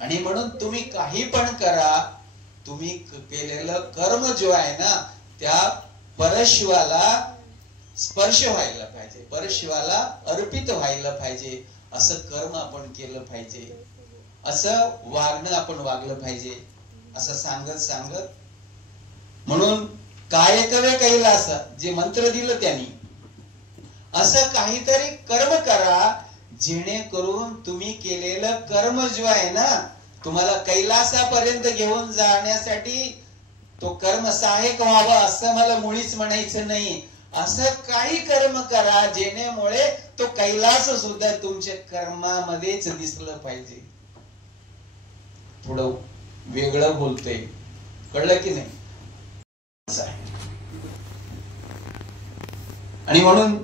आणि म्हणून तुम्ही काही पण करा, तुम्ही केलेलं कर्म जो आहे ना, त्या परशिवाला स्पर्श व्हायला पाहिजे, परशिवाला अर्पित व्हायला पाहिजे, असं कर्म आपण केलं पाहिजे, असं वागणं आपण वागलं पाहिजे, असं सांगत सांगत. म्हणून कायकवे कैलास जे मंत्र दिलं त्यांनी, असं काहीतरी कर्म करा, जेणेकरून तुम्ही केलेलं कर्म जो आहे ना, तुम्हाला कैलासापर्यंत घेऊन जाण्यासाठी तो कर्म सहाय्यक व्हावा, असं मला मुळीच म्हणायचं नाही. असं काही कर्म करा जेणेमुळे तो कैलास सुद्धा तुमच्या कर्मामध्येच दिसलं पाहिजे. थोडं वेगळं बोलतोय, कळलं की नाही? आणि म्हणून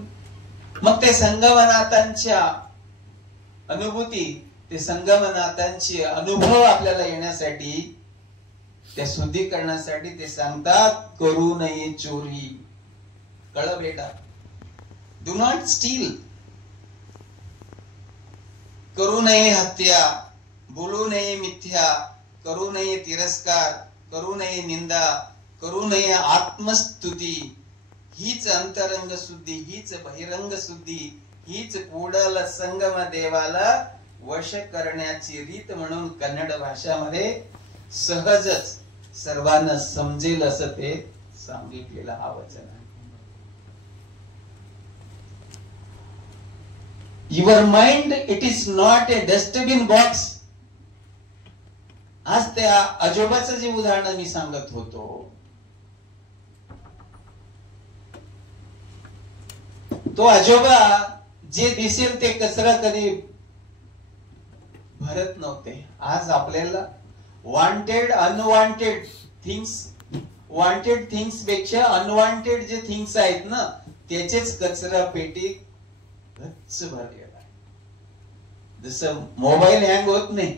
मग ते संगमनाथांच्या अनुभूती, ते संगमनाथांचे अनुभव आपल्याला येण्यासाठी, त्या शुद्धीकरणासाठी ते सांगतात, करू नये चोरी. कळ बेटा, डू नॉट स्टील, करू नये हत्या, बोलू नये मिथ्या, करू नये तिरस्कार, करू नये निंदा, करू नये आत्मस्तुती. हीच अंतरंग शुद्धी, हीच बहिरंग शुद्धी, हीच कुडल संगम देवाला वश करण्याची रीत म्हणून कन्नड भाषामध्ये सहजच सर्वांना समजेल असं ते सांगितलेलं हा वचन आहे. Your mind, it is not a dustbin box. आज त्या आजोबाचं जे उदाहरण मी सांगत होतो, तो आजोबा जे दिसेल ते कचरा कधी भरत नव्हते. आज आपल्याला wanted unwanted things, wanted things पेक्षा अनवॉन्टेड जे थिंग्स आहेत ना, त्याचेच कचरा पेटी गच्च भरलेला आहे. जसं मोबाईल हँग होत नाही,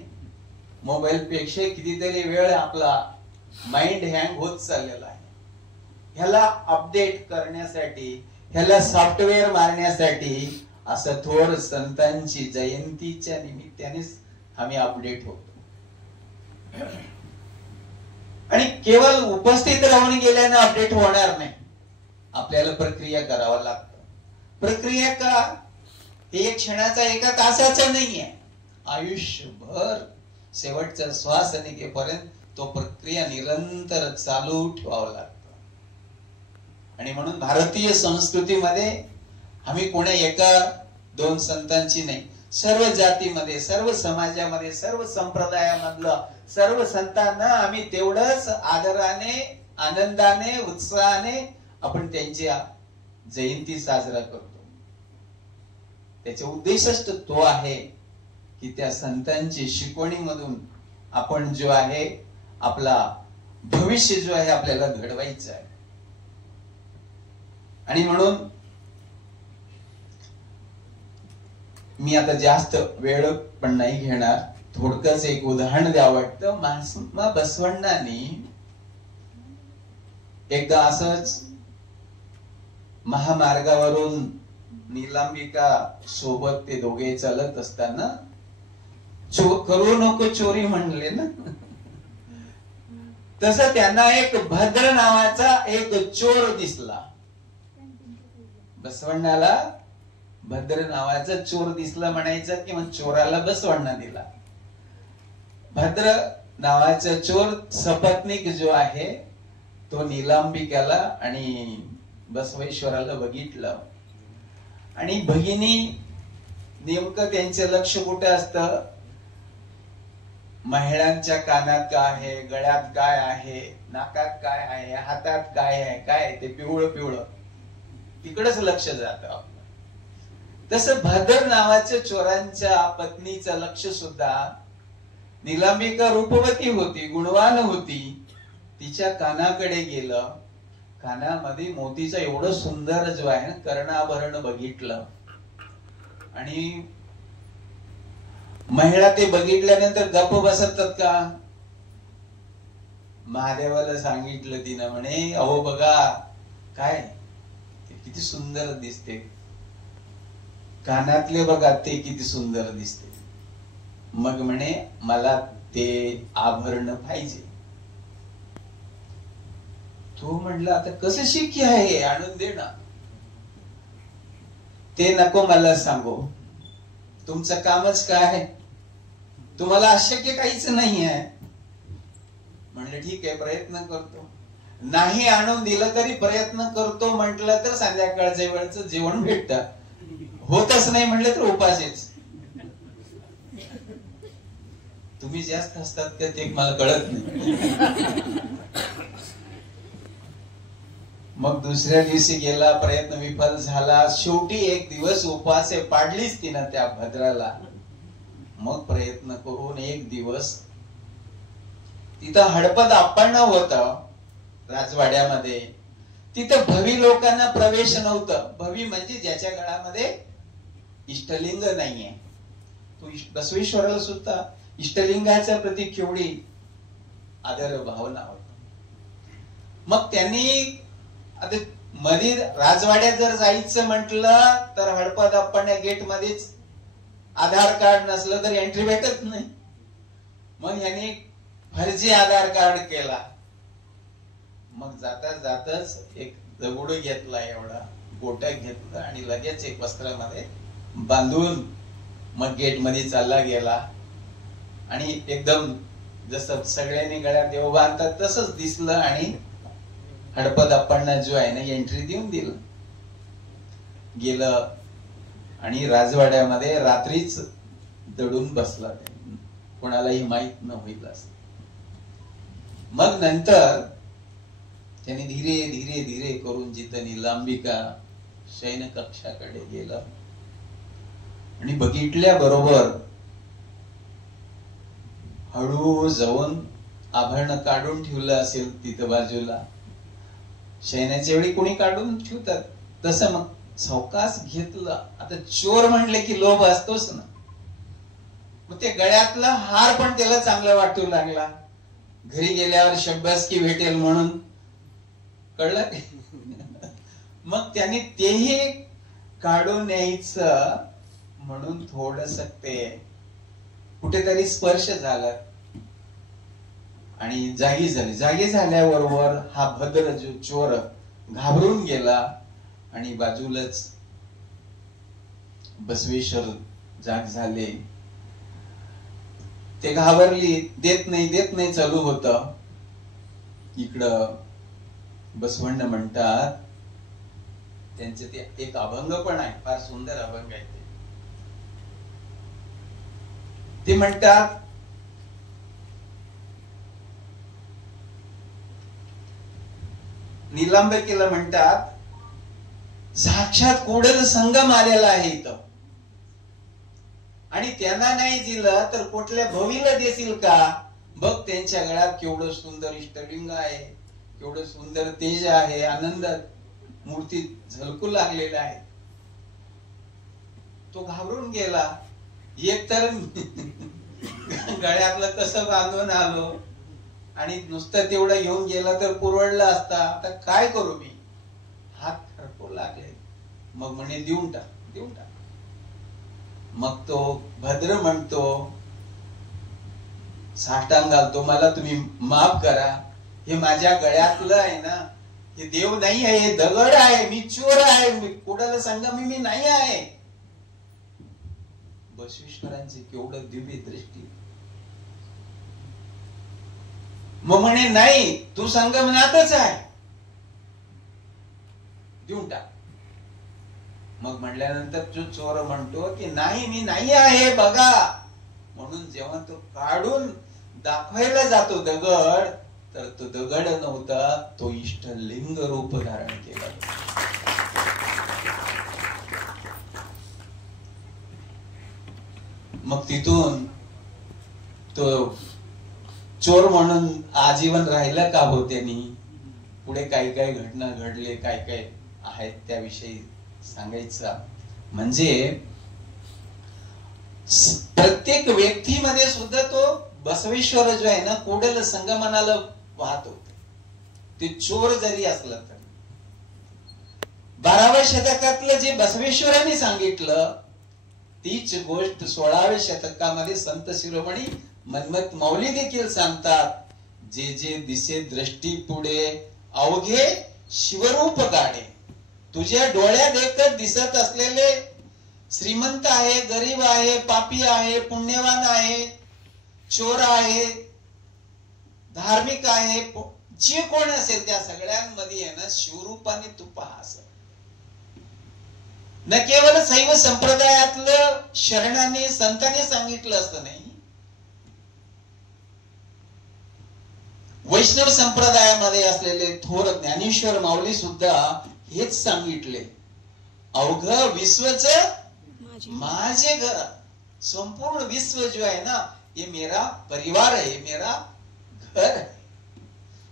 मोबाईल पेक्षा कितीतरी वेळ आपला माइंड हँग होत चाललेला आहे. ह्याला अपडेट करण्यासाठी, ह्याला सॉफ्टवेअर मारण्यासाठी असं थोर संतांची जयंतीच्या निमित्तानेच आम्ही अपडेट होतो. आणि केवळ उपस्थित राहून गेल्याने अपडेट होणार नाही, आपल्याला प्रक्रिया करावं लागतं. प्रक्रिया का? हे एक क्षणाचा एका तासाचा नाहीये, आयुष्यभर शेवटचा श्वास निघेपर्यंत तो प्रक्रिया निरंतर चालू ठेवावं लागतं. आणि म्हणून भारतीय संस्कृतीमध्ये आम्ही कोणा एका दोन संतांची नाही, सर्व जातीमध्ये, सर्व समाजामध्ये, सर्व संप्रदायामधलं सर्व संतांना आम्ही तेवढंच आदराने, आनंदाने, उत्साहाने आपण त्यांची जयंती साजरा करतो. त्याचा उद्देशच तो आहे की त्या संतांची शिकवणीमधून आपण जो आहे आपला भविष्य जो आहे आपल्याला घडवायचं आहे. आणि म्हणून मी आता जास्त वेळ पण नाही घेणार, थोडकच एक उदाहरण द्यावं वाटतं. महात्मा बसवण्णांनी एकदा असंच महामार्गावरून नीलांबिका सोबत ते दोघे चालत असताना करू नको चोरी म्हणले ना, तसं त्यांना एक भद्र नावाचा एक चोर दिसला. बसवण्णाला भद्र नावाचा चोर दिसला म्हणायचं किंवा चोराला बसवण्णा दिला. भद्र नावाचा चोर सपत्नीक जो आहे तो नीलांबिकाला आणि बसवेश्वराला बघितलं. आणि भगिनी नेमकं त्यांचं लक्ष कुठे असतं, महिलांच्या कानात काय आहे, गळ्यात काय आहे, नाकात काय आहे, हातात काय आहे, काय ते पिवळं पिवळं तिकडेच लक्ष जातं. तसं भद्र नावाच्या चोरांच्या पत्नीचं लक्ष सुद्धा, नीलांबिका रूपवती होती, गुणवान होती, तिच्या कानाकडे गेलं. कानामध्ये मोतीचं एवढं सुंदर जो आहे ना कर्णाभरण बघितलं. आणि महिला ते बघितल्यानंतर गप्प बसतात का? महादेवाला सांगितलं तिनं, म्हणे अहो बघा काय ते किती सुंदर दिसते, कानातले बघा ते किती सुंदर दिसते. मग म्हणे मला ते आभरण पाहिजे. तो म्हणला आता कसं शक्य आहे, आणून दे ना. ते नको मला सांगू, तुमचं कामच काय, तुम्हाला अशक्य काहीच नाही आहे. म्हणलं ठीक आहे प्रयत्न करतो. नाही आणून दिलं तरी प्रयत्न करतो म्हटलं तर संध्याकाळच्या वेळचं जेवण भेटतं, होतच नाही म्हटलं तर उपाशीच. तुम्ही जास्त हसतात का ते मला कळत नाही. मग दुसऱ्या दिवशी गेला, प्रयत्न विफल झाला. शेवटी एक दिवस उपासे पाडलीच तिनं त्या भद्राला. मग प्रयत्न करून एक दिवस तिथं हडपद आपण होतं राजवाड्यामध्ये. तिथं भवी लोकांना प्रवेश नव्हतं. भवी म्हणजे ज्याच्या गळामध्ये इष्टलिंग नाहीये. तो बसवेश्वराला सुद्धा इष्टलिंगाच्या प्रती केवढी आदर भावना होता. मग त्यांनी आता मध्ये राजवाड्यात जर जायचं म्हटलं तर हडपद आपण गेट मध्येच आधार कार्ड नसलं तर एंट्री भेटत नाही. मग यांनी फर्जी आधार कार्ड केला. मग जाता जाताच एक दगड घेतला, एवढा गोटा घेतला आणि लगेच एक वस्त्रामध्ये बांधून मग गेट मध्ये चालला गेला. आणि एकदम जसं सगळ्यांनी गळ्यात देव बांधतात तसंच दिसलं. आणि हडपद आपण जो आहे ना एंट्री देऊन दिलं. गेलं आणि राजवाड्यामध्ये रात्रीच दडून बसला, कोणालाही माहित न होईल असं. मग नंतर त्यांनी धीरे धीरे धीरे करून जिथं नीलांबिका शयन कक्षाकडे गेलं आणि बघितल्या बरोबर हळू जाऊन आभरण काढून ठेवलं असेल तिथं बाजूला. शयनाच्या वेळी कोणी काढून ठेवतात तसं मग सावकाश घेतलं. आता चोर म्हणले की लोभ असतोच ना. मग ते गळ्यातला हार पण त्याला चांगला वाटू लागला. घरी गेल्यावर शब्बासकी भेटेल म्हणून, कळलं. मग त्याने तेही काढून न्यायचं म्हणून थोडस ते कुठेतरी स्पर्श झाला आणि जागी झाली. जागी झाल्याबरोबर हा भद्र जो चोर घाबरून गेला आणि बाजूलाच बसवेश्वर जाग झाले. ते घाबरली, देत नाही चालू होत. इकडं बसवण्ण म्हणतात, त्यांचे ते एक अभंग पण आहे, फार सुंदर अभंग आहे ते म्हणतात, निलांबिकेला म्हणतात, साक्षात कोडल संगम आलेला आहे इथं आणि त्यांना नाही दिलं तर कुठल्या भवीला देशील का? बघ त्यांच्या गळ्यात केवढं सुंदर इष्टलिंग आहे, केवढं सुंदर तेज आहे, आनंद मूर्ती झलकू लागलेला आहे. तो घाबरून गेला. एक तर गळ्यातलं कसं बांधून आलो आणि नुसतं तेवढं घेऊन गेला तर पुरवडला असता. आता काय करू मी? हात खरकू लागले. मग म्हणे देऊन टाक. मग तो भद्र म्हणतो, साष्टांग घालतो, मला तुम्ही माफ करा, हे माझ्या गळ्यातलं आहे ना, हे देव नाही आहे, हे दगड आहे, मी चोर आहे, मी कोणाला सांगा मी नाही आहे. बसवेश्वरांचे केवढं दिव्य दृष्टी. मग म्हणे नाही, तू संगमनाथच आहे, देऊन टाक. मग म्हणल्यानंतर जो चोर म्हणतो की नाही, मी नाही आहे बघा. म्हणून जेव्हा तो काढून दाखवायला जातो दगड, तर तो दगड नव्हता, तो इष्टलिंग रूप धारण केला. मग तिथून तो चोर म्हणून आजीवन राहिला का हो त्यांनी? पुढे काही काही घटना घडले, काय काय आहेत त्याविषयी सांगायचं म्हणजे प्रत्येक व्यक्तीमध्ये सुद्धा तो बसवेश्वर जो आहे ना, कोडल संगमनाला वाहत होते. ते चोर जरी असला तरी 12व्या शतकातलं जे बसवेश्वरांनी सांगितलं तीच गोष्ट 16व्या शतकामध्ये संत शिरोमणी मन्मथ मौली देखील सांगतात. जे जे दिसे दृष्टी पुढे अवघे शिवरूप गाडे. तुझ्या डोळ्या देखत दिसत असलेले श्रीमंत आहे, गरीब आहे, पापी आहे, पुण्यवान आहे, चोर आहे, धार्मिक आहे, जे कोण असेल त्या सगळ्यांमध्ये आहे ना शिवरूपाने तू पाहास. न केवळ शैव संप्रदायातलं शरणाने संतांनी सांगितलं असं नाही, वैष्णव संप्रदायामध्ये असलेले थोर ज्ञानेश्वर माऊली सुद्धा हेच सांगितले. अवघ विश्वच माझे घर. संपूर्ण विश्व जो है ना, ये मेरा परिवार है, मेरा घर है.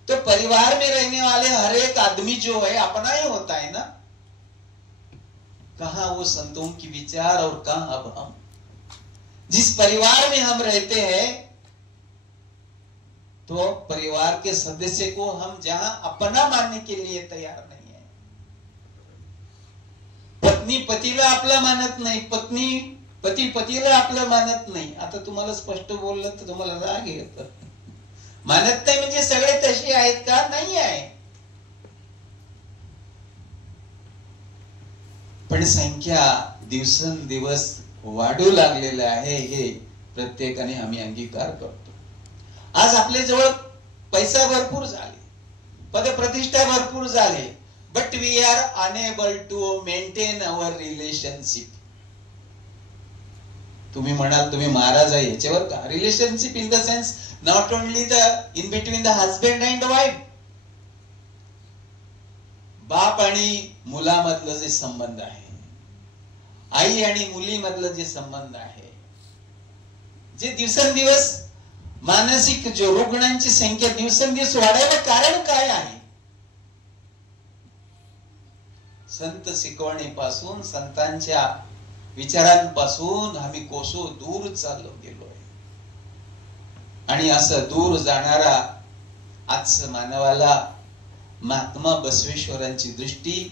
तो परिवार में रहने वाले हर एक आदमी जो है अपना ही होता है ना. कहां वो संतों की विचार और कहां अब हम. जिस परिवार में हम रहते हैं तो परिवार के सदस्य को हम जहां अपना मानने के लिए तैयार नहीं है. पत्नी पतीला आपला मानत नाही, पती पतीला आपलं मानत नाही. आता तुम्हाला स्पष्ट बोललं तर तुम्हाला राग येतो. मानत नाही म्हणजे सगळे तसे आहेत का? नाही आहे. पण संख्या दिवसेंदिवस वाढू लागलेलं आहे, हे प्रत्येकाने आम्ही अंगीकार करतो. आज आपल्या जवळ पैसा भरपूर झाले, पदप्रतिष्ठा भरपूर झाले, but we are unable to maintain our relationship. तुम्ही म्हणाल तुम्ही महाराज आहे याच्यावर का? Relationship in the sense not only the in between the husband and wife. बाप आणि मुलामधलं जे संबंध आहे, आई आणि मुलीमधलं जे संबंध आहे, जे दिवसेंदिवस मानसिक जो रुग्णांची संख्या दिवसेंदिवस वाढायला कारण काय आहे? संत शिकवणीपासून, संतांच्या विचारांपासून आम्ही कोसो दूर चाललो गेलोय. आणि असं दूर जाणारा आज मानवाला महात्मा बसवेश्वरांची दृष्टी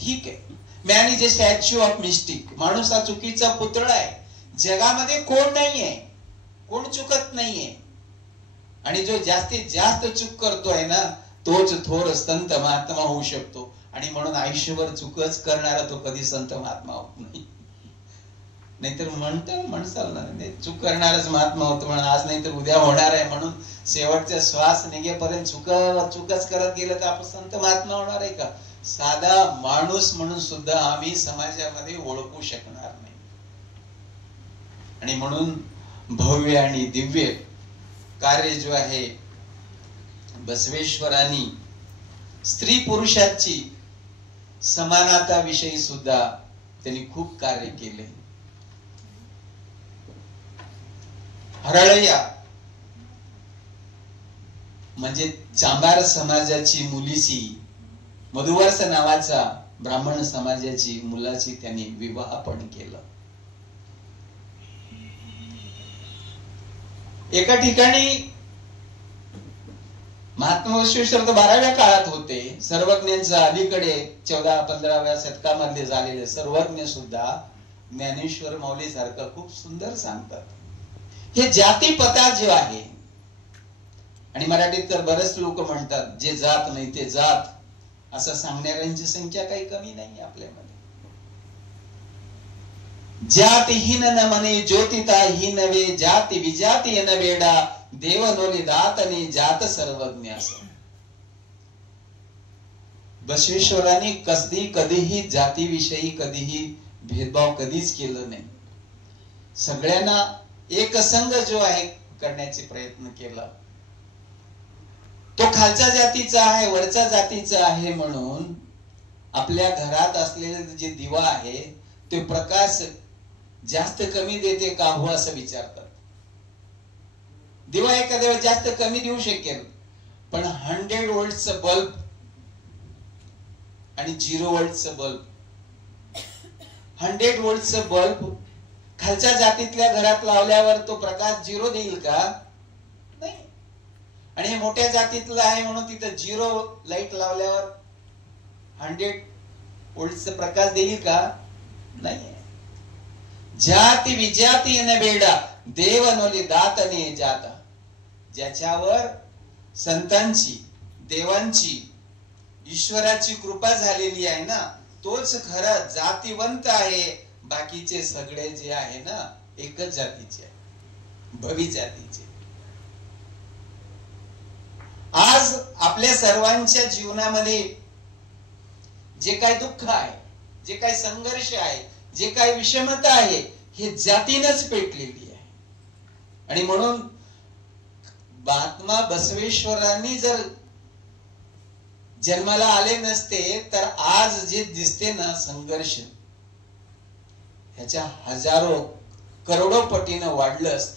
ठीक आहे. Man is a statue of mistake. माणूस हा चुकीचा पुतळा आहे. जगामध्ये कोण नाहीये, कोण चुकत नाहीये. आणि जो जास्तीत जास्त चूक करतोय ना तोच थोर संत महात्मा होऊ शकतो. आणि म्हणून आयुष्यभर चुकच करणारा तो कधी संत महात्मा होत नाही. नाहीतर म्हणसाल ना चूक करणारच महात्मा होतो म्हणून आज नाही तर उद्या होणार आहे म्हणून शेवटचा श्वास निघेपर्यंत चुकच करत गेलं तर आपण संत महात्मा होणार आहे का? साधा माणूस म्हणून सुद्धा आम्ही समाजामध्ये ओळखू शकणार नाही. आणि म्हणून भव्य आणि दिव्य कार्य जो आहे बसवेश्वरांनी स्त्री पुरुषाची समानता विषयी सुद्धा त्यांनी खूप कार्य केले. हरळय्या म्हणजे चांभार समाजाची मुलीची मधुवर्ष नावाचा ब्राह्मण समाजाची मुलाची त्यांनी विवाह पण केलं. एका ठिकाणी महात्मा बसवेश्वर 12व्या काळात होते. सर्वज्ञांच्या अलीकडे 14-15व्या शतकामध्ये झालेले सर्वज्ञ सुद्धा ज्ञानेश्वर माऊली सारखं खूप सुंदर सांगतात. हे जातीपता जे आहे आणि मराठीत तर बरेच लोक म्हणतात जे जात नाही ते जात असं सांगणाऱ्यांची संख्या काही कमी नाही आपल्यामध्ये. जातहीन न मने ज्योतिताही नवे जाती विजाती न वेडा देव नोली दातने जात सर्वज्ञ. असं बसवेश्वरांनी कधीही जातीविषयी कधीही भेदभाव कधीच केलं नाही. सगळ्यांना एक संघ जो आहे करण्याचे प्रयत्न केला. तो खालच्या जातीचा आहे वरच्या जातीचा आहे म्हणून आपल्या घरात असलेले जे दिवा आहे ते प्रकाश जास्त कमी देते का हो असं विचारतात. दिवा एखाद्या वेळेस जास्त कमी देऊ शकेल पण 100 वोल्टचं बल्ब आणि 0 वोल्टचं बल्ब 100 वोल्टचं बल्ब खालच्या जातीतल्या घरात लावल्यावर तो प्रकाश 0 देईल का? नाही. आणि हे मोठ्या जातीतलं आहे म्हणून तिथं 0 लाईट लावल्यावर 100 वोल्टचा प्रकाश देईल का? नाही. जाती विजाती न बेडा देव नोली दातने जाता. ज्याच्यावर संतांची देवांची ईश्वराची कृपा झालेली आहे ना तोच खरा जातीवंत आहे. बाकीचे सगळे जे आहे ना एकच जातीचे भवी जातीचे. आज आपल्या सर्वांच्या जीवनामध्ये जे काय दुःख आहे जे काय संघर्ष आहे जे काय विषमता आहे हे जातीनच पेटलेली आहे. आणि म्हणून महात्मा बसवेश्वरांनी जर जन्माला आले नसते तर आज जे दिसते ना संघर्ष ह्याच्या हजारो करोडो पटीनं वाढलं असत.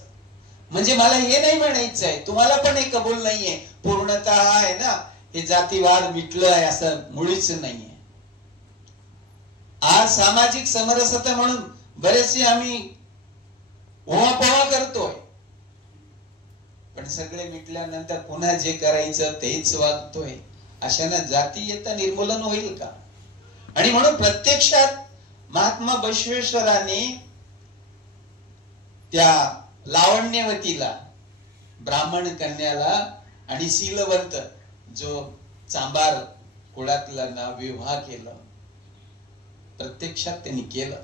म्हणजे मला हे नाही म्हणायचं आहे तुम्हाला पण हे कबूल नाहीये पूर्णतः आहे ना हे जातीवाद मिटलंय असं मुळीच नाहीये. आज सामाजिक समरसता म्हणून बरेचसे आम्ही ओवापोवा करतोय पण सगळे मिटल्यानंतर पुन्हा जे करायचं तेच वागतोय. अशानं जातीयता निर्मूलन होईल का? आणि म्हणून प्रत्यक्षात महात्मा बसवेश्वरांनी त्या लावण्यवतीला ब्राह्मण कन्याला आणि शीलवंत जो चांभार कुळातला ना विवाह केला. प्रत्यक्षात त्यांनी केलं.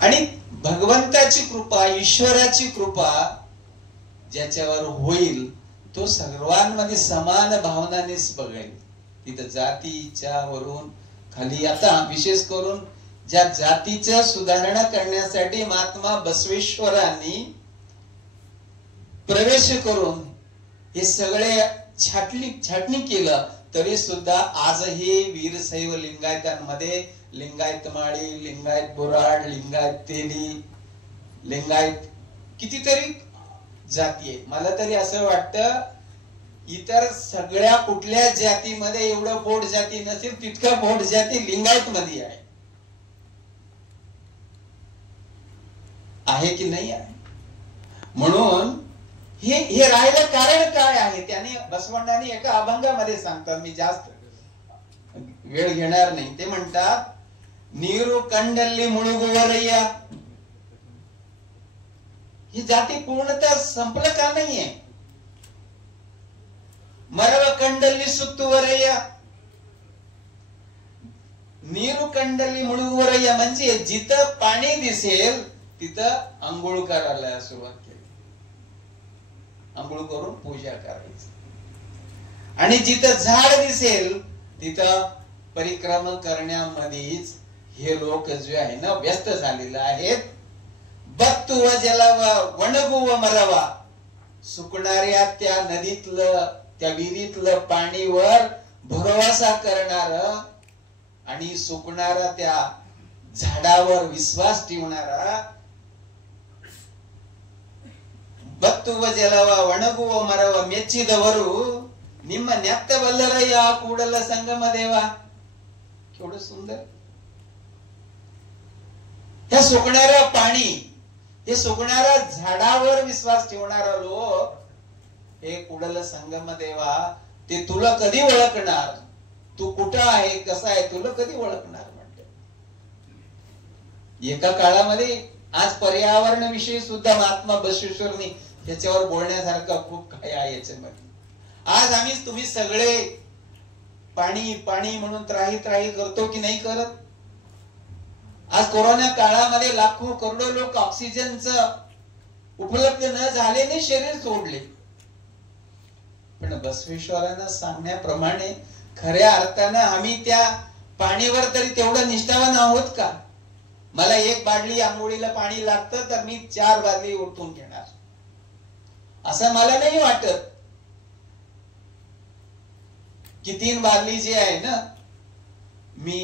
आणि भगवंताची कृपा ईश्वराची कृपा ज्याच्यावर होईल तो सर्वांमध्ये समान भावनानेच बघेल. तिथं जातीच्या वरून खाली आता विशेष करून ज्या जातीच्या सुधारणा करण्यासाठी महात्मा बसवेश्वरांनी प्रवेश करून हे सगळे छाटणी केलं तरी सुद्धा आजही वीरशैव लिंगायतांमध्ये लिंगायत माळी लिंगायत बोराड लिंगायत तेली लिंगायत कितीतरी जाती आहेत. मला तरी असं वाटतं इतर सगळ्या कुठल्या जातीमध्ये एवढं पोट जाती नसेल तितकं पोट जाती लिंगायत मध्ये आहे की नाही आहे. म्हणून हे राहिलं कारण काय आहे त्याने बसवण्णांनी एका अभंगामध्ये सांगतात, मी जास्त वेळ घेणार नाही. ते म्हणतात, नीरू कंडल्ली मुळुगुवरय्या. ही जाती पूर्णतः संपलं का नाहीये? मरव कंडल्ली सुत्तुवरय्या. नीरू कंडल्ली मुळुगुवरय्या म्हणजे जिथं पाणी दिसेल तिथं अंघोळ करायला सुरुवात केली, अंघोळ करून पूजा करायची. आणि जिथं झाड दिसेल तिथं परिक्रमा करण्यामध्येच हे लोक जे आहे ना व्यस्त झालेले आहेत. बत्तू व जलावा वणगू व मरावा. सुकणाऱ्या त्या नदीतलं त्या विहिरीतलं पाणीवर भरोसा करणार आणि सुकणारा त्या झाडावर विश्वास ठेवणारा. बत्तू व जलावा वणगू व मरावा ಮೆಚ್ಚಿದವರು ನಿಮ್ಮ ನೆತ್ತವಲ್ಲರಯ್ಯ ಕೂಡಲ ಸಂಗಮ देवा. केवढं सुंदर. हे सुकणारं पाणी, हे सुकणाऱ्या झाडावर विश्वास ठेवणारा लोक, हे कुडल संगम देवा, ते तुला कधी ओळखणार? तू कुठं आहे, कसा आहे, तुला कधी ओळखणार म्हणते. एका काळामध्ये आज पर्यावरण विषयी सुद्धा महात्मा बसवेश्वरनी त्याच्यावर बोलण्यासारखं खूप काही आहे याच्यामध्ये. आज तुम्ही सगळे पाणी पाणी म्हणून त्राही त्राही करतो की नाही करत? आज कोरोना काळामध्ये लाखो करोडो लोक ऑक्सिजनचं उपलब्ध न झाल्याने शरीर सोडले. पण बसवेश्वरांना सांगण्याप्रमाणे खऱ्या अर्थानं आम्ही त्या पाणीवर तरी तेवढं निष्ठावान आहोत का? मला 1 बादली आंघोळीला पाणी लागतं तर मी 4 बादली उठून घेणार असं मला नाही वाटत की 3 बादली जे आहे ना मी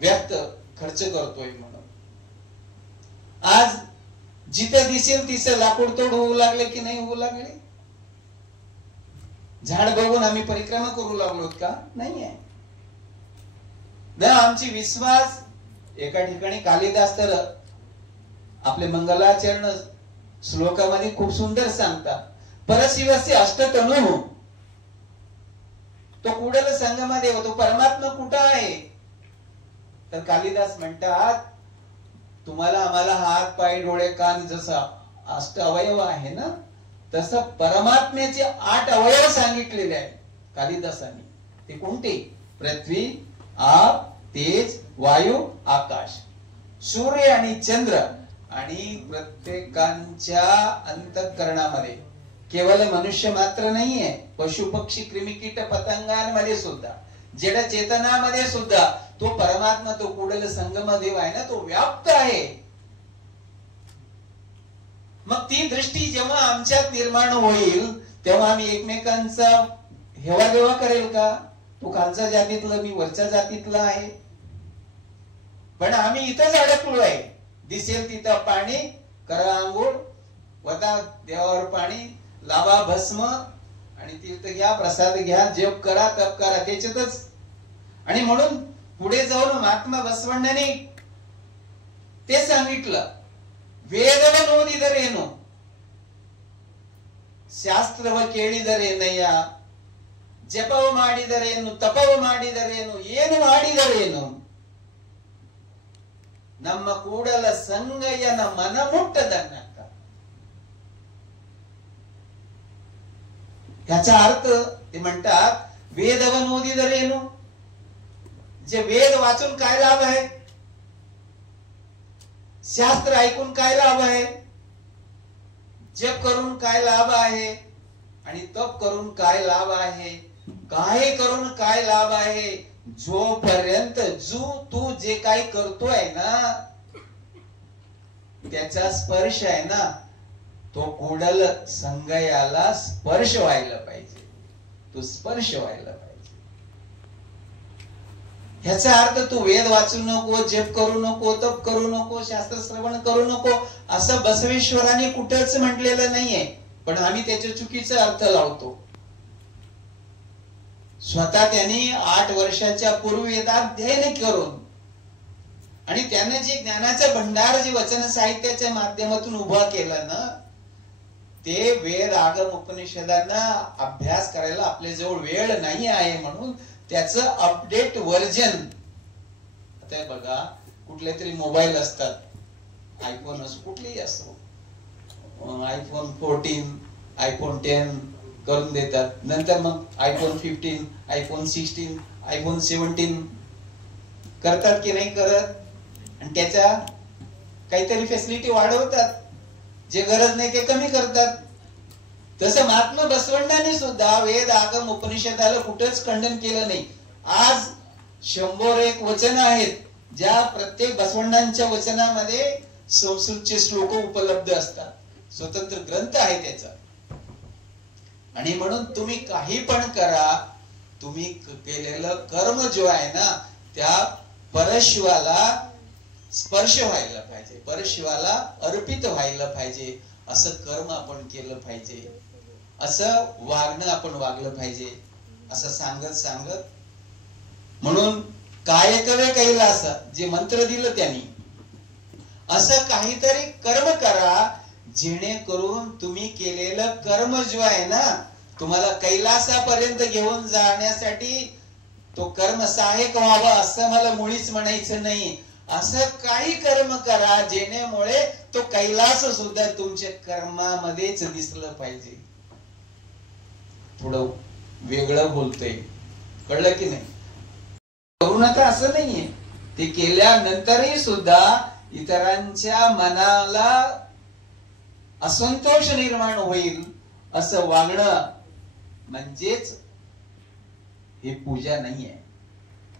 व्यर्थ खर्च करतोय म्हणून. आज जिथं दिसेल तिथं लाकूड तोड होऊ लागले की नाही होऊ लागले? झाड बघून आम्ही परिक्रमा करू लागलो का? नाहीये ना. आमची विश्वास एका ठिकाणी कालिदास तर आपले मंगलाचरण श्लोकामध्ये खूप सुंदर सांगतात, परशिवस्य अष्टतनु. तो कुडल संगमदेव, तो परमात्मा कुठं आहे? तर कालिदास म्हणतात, तुम्हाला आम्हाला हात पाय डोळे कान जसा 8 अवयव आहे ना, तसं परमात्म्याचे 8 अवयव सांगितलेले आहेत कालिदासांनी. ते कोणते? पृथ्वी, आप, तेज, वायू, आकाश, सूर्य आणि चंद्र. आणि प्रत्येकांच्या अंतःकरणामध्ये केवळ मनुष्य मात्र नाहीये, पशु पक्षी क्रिमी कीट पतंगांमध्ये सुद्धा, जड चेतनामध्ये सुद्धा तो परमात्मा, तो कुडल संगम देव आहे ना, तो व्याप्त आहे. मग ती दृष्टी जेव्हा आमच्यात निर्माण होईल तेव्हा आम्ही एकमेकांचा हेवादेवा करेल का? तो खालच्या जातीतला, मी वरच्या जातीतला आहे, पण आम्ही इथंच अडकलो आहे. दिसेल तिथं पाणी, करा आंघोळ, वता देवावर पाणी, लावा भस्म, आणि तीर्थ घ्या, प्रसाद घ्या, जप करा, तप करा, त्याच्यातच. आणि म्हणून पुढे जाऊन महात्मा बसवण्णांनी ते सांगितलं, वेदवनोदिदरेनो ಶಾಸ್ತ್ರವ ಕೇಳಿದರೇನಯ್ಯ, ಜಪವ ಮಾಡಿದರೇನು, ತಪವ ಮಾಡಿದರೇನು, ಏನು ಮಾಡಿದರೇನು, ನಮ್ಮ ಕೂಡಲ ಸಂಗಯ್ಯನ ಮನ ಮುಟ್ಟದನ್ನಕ್ಕ. याचा अर्थ ते म्हणतात, वेदवन ओदिदरेनु, जे वेद वाचून काय लाभ आहे, शास्त्र ऐकून काय लाभ आहे, जप करून काय लाभ आहे, आणि तप करून काय लाभ आहे, काय करून काय लाभ आहे. जोपर्यंत तू जे काही करतोय ना त्याचा स्पर्श आहे ना, तो कुडल संगयाला स्पर्श व्हायला पाहिजे, तो स्पर्श व्हायला पाहिजे. ह्याचा अर्थ तू वेद वाचू नको, जप करू नको, तप करू नको, शास्त्र श्रवण करू नको असं बसवेश्वरांनी कुठंच म्हटलेलं नाहीये. पण आम्ही त्याच्या चुकीचा अर्थ लावतो. स्वतः त्यांनी 8 वर्षाच्या पूर्वी वेदाध्ययन करून आणि त्यानं जे ज्ञानाचं भंडार जे वचन साहित्याच्या माध्यमातून उभा केलं ना, ते वेद आगम उपनिषदांना अभ्यास करायला आपल्या जवळ वेळ नाही आहे म्हणून त्याचं अपडेट व्हर्जन. आता बघा, कुठले तरी मोबाईल असतात, आयफोन असो कुठलेही असो, आयफोन 14, आयफोन 10 करून देतात. नंतर मग आयफोन 15, आयफोन 16, आयफोन 17 करतात की नाही करत. आणि त्याच्या काहीतरी फॅसिलिटी वाढवतात, जे गरज नाही ते कमी करतात. तसं महात्मा बसवण्णांनी सुद्धा वेद आगम उपनिषदाला कुठंच खंडन केलं नाही. आज 101 वचन आहेत, ज्या प्रत्येक बसवण्णांच्या वचनामध्ये संस्कृतचे श्लोक उपलब्ध असतात. स्वतंत्र ग्रंथ आहे त्याचा. आणि म्हणून तुम्ही काही पण करा, तुम्ही केलेलं कर्म जो आहे ना, त्या परशिवाला स्पर्श व्हायला पाहिजे, परशिवाला अर्पित व्हायला पाहिजे. असं कर्म आपण केलं पाहिजे, असं वागणं आपण वागलं पाहिजे, असं सांगत म्हणून कायकवे कैलास जे मंत्र दिलं त्यांनी, असं काहीतरी कर्म करा जेणेकरून तुम्ही केलेलं कर्म जो आहे ना, तुम्हाला कैलासापर्यंत घेऊन जाण्यासाठी तो कर्म सहाय्यक व्हावा असं मला मुळीच म्हणायचं नाही. असं काही कर्म करा जेणेमुळे तो कैलास सुद्धा तुमच्या कर्मामध्येच दिसलं पाहिजे. थोडं वेगळं बोलतोय, कळलं की नाही. करू नका असं नाहीये, ते केल्यानंतरही सुद्धा इतरांच्या मनाला असंतोष निर्माण होईल असं वागणं म्हणजेच हे पूजा नाहीये.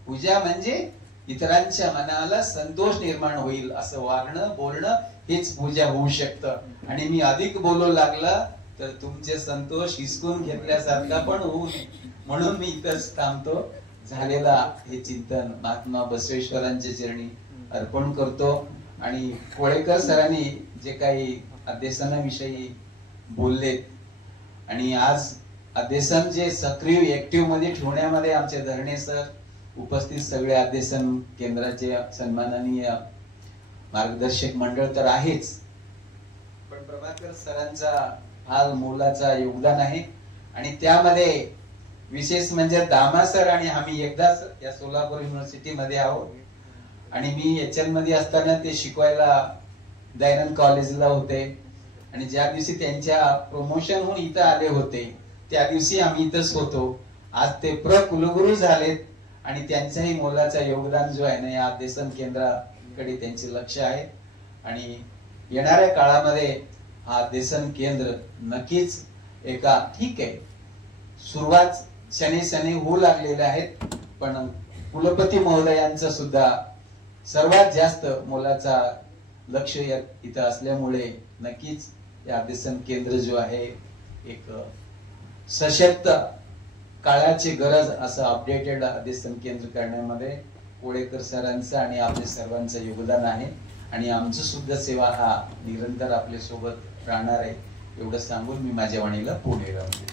पूजा म्हणजे इतरांच्या मनाला संतोष निर्माण होईल असं वागणं बोलणं हेच पूजा होऊ शकतं. आणि मी अधिक बोलू लागला तर तुमचे संतोष हिसकून घेतल्यासारखा पण होऊ नये म्हणून मी इथंच थांबतो. झालेला हे चिंतन महात्मा बसवेश्वरांच्या चरणी अर्पण करतो. आणि कोळेकर सरांनी जे काही अध्यासनाविषयी बोललेत आणि आज अध्यासन जे सक्रिय ऍक्टिव्ह मध्ये ठेवण्यामध्ये आमचे धरणे सर, उपस्थित सगळे अध्यासन केंद्राचे सन्माननीय मार्गदर्शक मंडळ तर आहेच, पण प्रभाकर सरांचा हा मोलाचा योगदान आहे. आणि त्यामध्ये विशेष म्हणजे दामा सर आणि आम्ही एकदाच या सोलापूर युनिव्हर्सिटी मध्ये आहोत. आणि मी एचएन मध्ये असताना ते शिकवायला दयानंद कॉलेजला होते. आणि ज्या दिवशी त्यांच्या प्रमोशन होऊन इथं आले होते त्या दिवशी आम्ही इथंच होतो. आज ते कुलगुरू झालेत आणि त्यांचाही मोलाचा योगदान जो आहे ना या अध्यासन केंद्राकडे त्यांचे लक्ष आहे. आणि येणाऱ्या काळामध्ये हा अध्यासन केंद्र नक्कीच एका ठीक आहे सुरुवात शनी होऊ लागलेले आहेत, पण कुलपती महोदयांचा सुद्धा सर्वात जास्त मोलाचा लक्ष इथं असल्यामुळे नक्कीच या अध्यासन केंद्र जो आहे एक सशक्त काळाची गरज असं अपडेटेड अध्यासन केंद्र करण्यामध्ये कोळेकर सरांचं आणि आपल्या सर्वांचं योगदान आहे. आणि आमचं सुद्धा सेवा हा निरंतर आपल्या सोबत राहणार आहे एवढं सांगून मी माझ्या वाणीला पुढे राहतो.